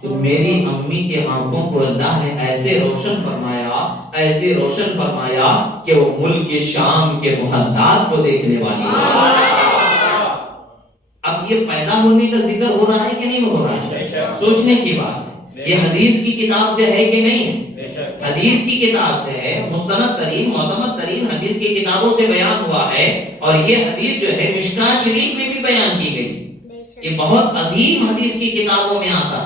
تو میری امی کے آنکھوں کو اللہ نے ایسے روشن فرمایا، ایسے روشن فرمایا کہ وہ ملک شام کے محلات کو دیکھنے والی ہے۔ اب یہ پیدا ہونے کا ذکر ہو رہا ہے کہ نہیں ہو رہا ہے؟ سوچنے کی بات ہے، یہ حدیث کی کتاب سے ہے کہ نہیں ہے؟ حدیث کی کتاب سے ہے، مستند ترین معتمد ترین حدیث کی کتابوں سے بیان ہوا ہے، اور یہ حدیث جو ہے مشکاۃ شریف میں بھی بیان کی گئی، یہ بہت عظیم حدیث کی کتابوں میں آتا۔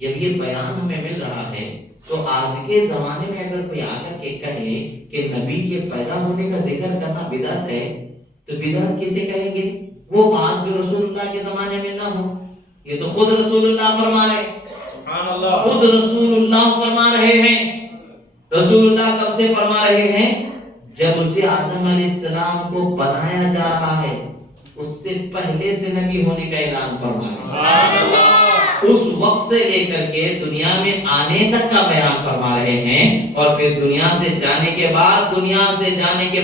جب یہ بیان ہمیں مل رہا ہے تو آج کے زمانے میں اگر کوئی آ کر کے کہے کہ نبی کے پیدا ہونے کا ذکر کرنا بدعت ہے تو بدعت کسے کہیں گے؟ وہ بات جو رسول اللہ کے زمانے میں نہ ہو۔ یہ تو خود رسول اللہ فرما رہے ہیں، خود رسول اللہ فرما رہے ہیں۔ رسول اللہ کب سے فرما رہے ہیں؟ جب اسے آدم علیہ السلام کو بنایا جا رہا ہے، اس سے پہلے سے نبی ہونے کا اعلان فرما رہے ہیں، اس وقت سے لے کر کے دنیا میں آنے تک کا بیان فرما رہے ہیں، اور پھر دنیا سے جانے کے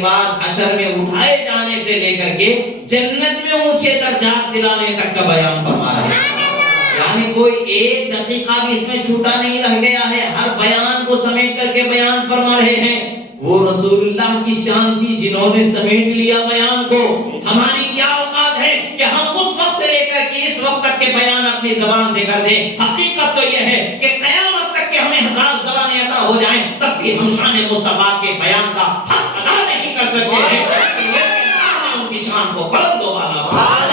بعد حشر میں اٹھائے جانے سے لے کر کے جنت میں اونچے درجات دلانے تک کا بیان فرما رہے ہیں۔ یعنی کوئی ایک دقیقہ بھی اس میں چھوٹا نہیں رہ گیا ہے، ہر بیان کو سمیٹ کر کے بیان فرما رہے ہیں۔ وہ رسول اللہ کی شان تھی جنہوں نے سمیٹ لیا بیان کو۔ ہماری کیا اوقات ہے کہ ہم اس وقت سے لے کر کے اس وقت تک کے بیان اپنی زبان سے کر دیں؟ حقیقت تو یہ ہے کہ قیامت تک کے ہمیں 1000 زبانیں عطا ہو جائیں تب بھی ہم شان مصطفیٰ کے بیان کا حق ادا نہیں کر سکتے ہیں، اللہ نے ان کی شان کو بلند و بالا فرمایا۔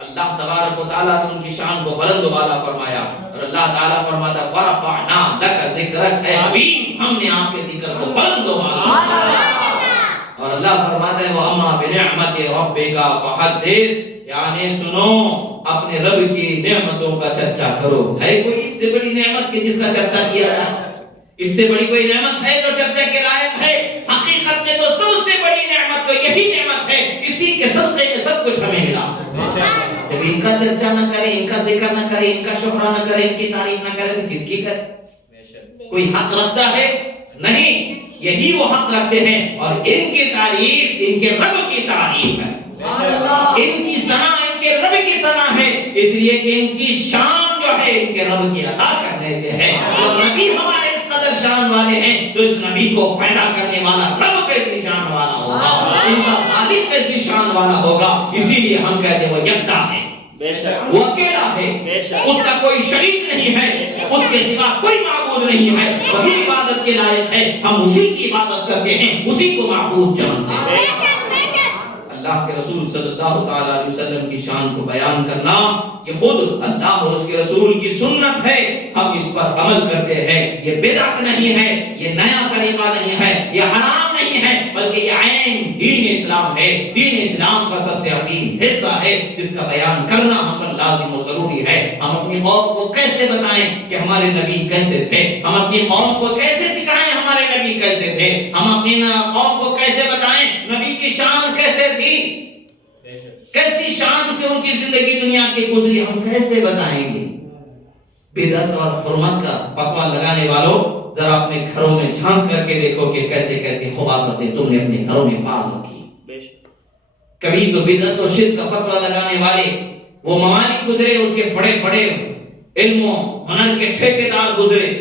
اللہ تبارک و تعالیٰ نے ان کی شان کو بلند و بالا فرمایا، اور اللہ تعالیٰ فرماتا وَرَفَعْنَا لَكَ ذِكْرَكَ، اے نبی ہم نے آپ کے ذکر کو بلند و بالا فرمایا۔ اور اللہ فرماتا ہے وَأَمَّا بِنِعْمَتِ رَبِّكَ فَحَدِّثْ، یعنی سنو اپنے رب کی نعمتوں کا چرچا کرو. ہے کوئی اس سے بڑی نعمت کہ جس کا چرچا کیا جائے؟ اس سے بڑی کوئی نعمت ہے جو چرچا کے لائق ہے؟ حقیقت میں تو سب سے بڑی نعمت تو یہی نعمت ہے، اسی کے صدقے میں سب کچھ ہمیں ملا. جب ان کا چرچا نہ کریں، ان کا ذکر نہ کریں، ان کا شکر نہ کریں، ان کی تعریف نہ کریں تو کس کی کریں؟ کوئی حق رکھتا ہے؟ نہیں، یہی وہ حق رکھتے ہیں. اور ان کی تعریف ان کے رب کی تعریف ہے. ان کی ثنا ان کے رب کی ثنا ہے، اس لیے کہ ان کی شان جو ہے ان کے رب کی عطا کرنے سے ہے. اور نبی ہمارے اس قدر شان والے ہیں تو اس نبی کو پیدا کرنے والا رب کیسی شان والا ہوگا، ان کا خالق کیسی شان والا ہوگا. اسی لیے ہم کہتے ہیں وہ یکتا ہے، وہ اکیلا ہے، اس کا کوئی شریک نہیں ہے، اس کے سوا کوئی معبود نہیں ہے. وہی عبادت کے لائق ہے، ہم اسی کی عبادت کرتے ہیں، اسی کو معبود جانتے ہیں. اللہ کے رسول صلی اللہ تعالی علیہ وسلم کی شان کو بیان کرنا یہ خود اللہ اور اس کے رسول کی سنت ہے. ہم اس پر عمل کرتے ہیں. یہ بدعت نہیں ہے، یہ نیا طریقہ نہیں ہے، یہ حرام نہیں ہے، بلکہ یہ عین دین اسلام ہے. دین اسلام کا سب سے عظیم حصہ ہے جس کا بیان کرنا ہم پر لازم و ضروری ہے. ہم اپنی قوم کو کیسے بتائیں کہ ہمارے نبی کیسے تھے؟ ہم اپنی قوم کو کیسے سکھائیں ہمارے نبی کیسے تھے؟ ہم اپنی قوم کو کیسے بتائیں نبی کی شان کیسے تھی؟ کیسی شان سے ان کی زندگی دنیا کی گزری ہم کیسے بتائیں گے؟ بدعت اور حرمت کا فتویٰ لگانے والوں، ذرا اپنے گھروں میں جھانک کر کے دیکھو کہ کیسے کیسی خباثتیں تم نے اپنے گھروں میں پال رکھی. کبھی تو بدعت اور شرک کا فتویٰ لگانے والے وہ ممالک گزرے، اس کے بڑے بڑے علم و ہنر کے ٹھیکیدار گزرے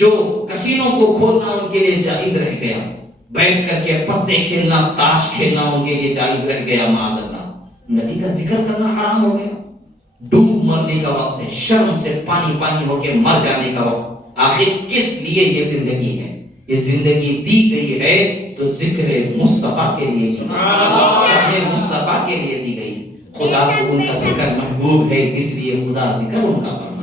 جو کسینوں کو کھولنا ان کے لیے جائز رہ گیا، بیٹھ کر کے پتے کھیلنا، تاش کھیلنا ان کے لیے جائز رہ گیا. معاذ اللہ، نبی کا ذکر کرنا حرام ہو گیا. ڈوب مرنے کا وقت ہے، شرم سے پانی پانی ہو کے مر جانے کا وقت. آخر کس لیے یہ زندگی ہے؟ یہ زندگی دی گئی ہے تو ذکر مصطفیٰ کے لیے، شأن مصطفیٰ کے لیے دی گئی. خدا کو ان کا ذکر محبوب ہے، اس لیے خدا ذکر ان کا فرما.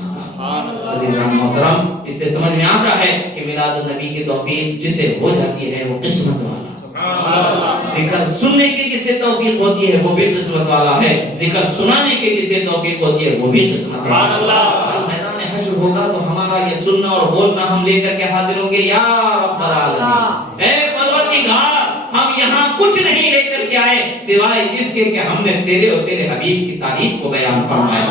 عزیزان محترم، اس سے سمجھ میں آتا ہے کہ میلاد النبی کی توفیق جسے ہو جاتی ہے وہ قسمت والا. ذکر سننے کی جسے توفیق ہوتی ہے وہ بھی قسمت والا ہے. ذکر سنانے کی جسے توفیق ہوتی ہے وہ بھی قسمت والا ہے. میدان حشر ہوگا تو ہمارا یہ سننا اور بولنا ہم لے کر کے حاضر ہوں گے، یا رب العالمین، اے پروردگار، ہم یہاں کچھ نہیں لے کر کے آئے سوائے اس کے کہ ہم نے تیرے اور تیرے حبیب کی تعریف کو بیان فرمایا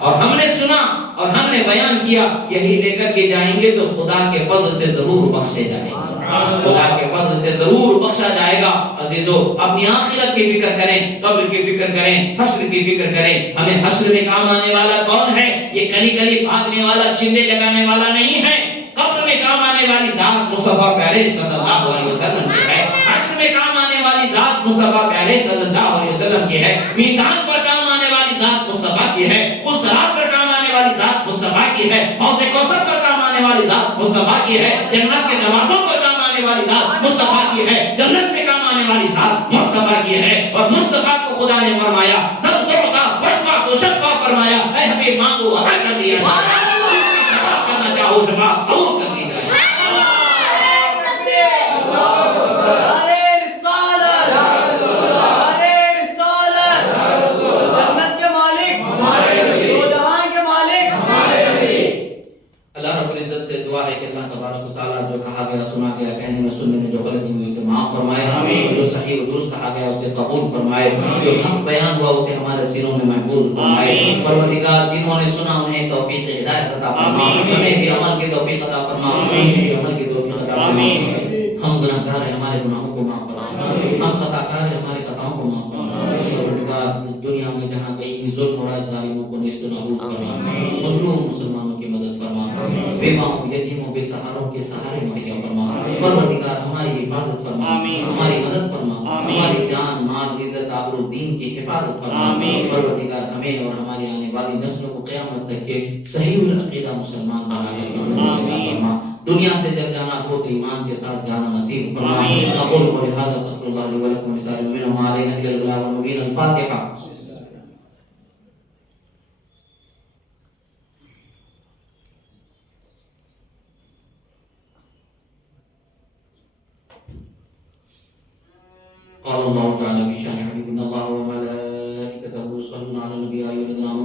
اور ہم نے سنا اور ہم نے بیان کیا. یہی لے کر کے جائیں گے تو خدا کے فضل سے ضرور بخشے جائیں گے، خدا کے فضل سے ضرور بخشا جائے گا. عزیزو، اپنی آخرت کی فکر کریں، قبر کی فکر کریں، حشر کی فکر کریں. ہمیں حشر میں کام آنے والا کون ہے؟ یہ گلی گلی بھاگنے والا، چندے لگانے والا نہیں ہے. قبر میں کام آنے والی ذات مصطفیٰ پیارے صلی اللہ علیہ وسلم کی ہے. حشر میں کام آنے والی ذات مصطفیٰ پیارے صلی اللہ علیہ وسلم کی ہے. میزان پر کام آنے والی ذات مصطفیٰ کی ہے. پل صراط پر کام آنے والی ذات مصطفیٰ کی ہے. حوض کوثر پر کام آنے والی ذات مصطفیٰ کی ہے. جنت کے دروازوں پر کام آنے والی ذات مصطفیٰ کی ہے. جنت میں کام آنے والی ذات مصطفیٰ کی ہے. اور مصطفیٰ کو خدا نے فرمایا سل تعطیٰ واشفع تشفع فرمایا. اے حبیب مانگو عطا کر دیا جائے، شفاعت کرنا چاہو شفاعت قبول کر دی جائے. جو صحیح و درست کہا گیا اسے قبول فرمائے، جو حق بیان ہوا اسے ہمارے سینوں میں محفوظ فرمائے. پروردگار، جنہوں نے سنا انہیں توفیق ہدایت عطا فرما، ہمیں بھی عمل کی توفیق عطا فرما، ہمیں بھی عمل کی توفیق عطا فرما. ہم گناہگار ہیں، ہمارے گناہوں کو معاف فرما. ہم خطاکار ہیں، ہمارے خطاؤں کو معاف فرما. پروردگار، دنیا میں جہاں کہیں بھی ظلم ہو رہا ہے ظالموں کو نیست و نابود فرما. مظلوم مسلمانوں کی مدد فرما. بیواؤں، یتیموں، بے سہاروں کے سہارے مہیا فرما. پروردگار، ہماری حفاظت فرما، ہماری مدد فرما، ہماری جان مال عزت آبرو دین کی حفاظت فرما. پروردگار، ہمیں اور ہماری آنے والی نسلوں کو قیامت تک کے صحیح العقیدہ مسلمان بنا کر زندگی فرما. دنیا سے جب جانا ہو تو ایمان کے ساتھ جانا نصیب فرما. اقول قولی ھذا استغفر اللہ لی ولکم ولسائر المؤمنین وما علینا الا البلاغ المبین. الفاتحہ. قال الله تعالى في شأن حبيبنا الله وملائكته يصلون على النبي يا أيها الذين آمنوا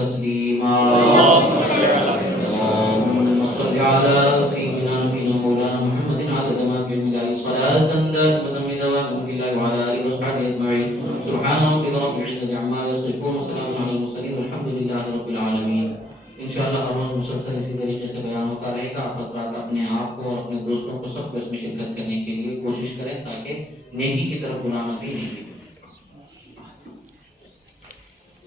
تسليما اللهم صل على سيدنا نبينا مولانا محمد عدد ما في علم الله صلاة دائمة بدوام ملك الله وعلى آله وصحبه أجمعين سبحان ربك رب العزة عما يصفون وسلام على المرسلين والحمد لله رب العالمين. انشاءاللہ ہر روز مسلسل اسی طریقے سے بیان ہوتا رہے گا. آپ حضرات اپنے آپ کو اور اپنے دوستوں کو سب کو اس میں شرکت کرنے کے لیے کوشش کریں تاکہ نیکی کی طرف بلانا بھی نہیں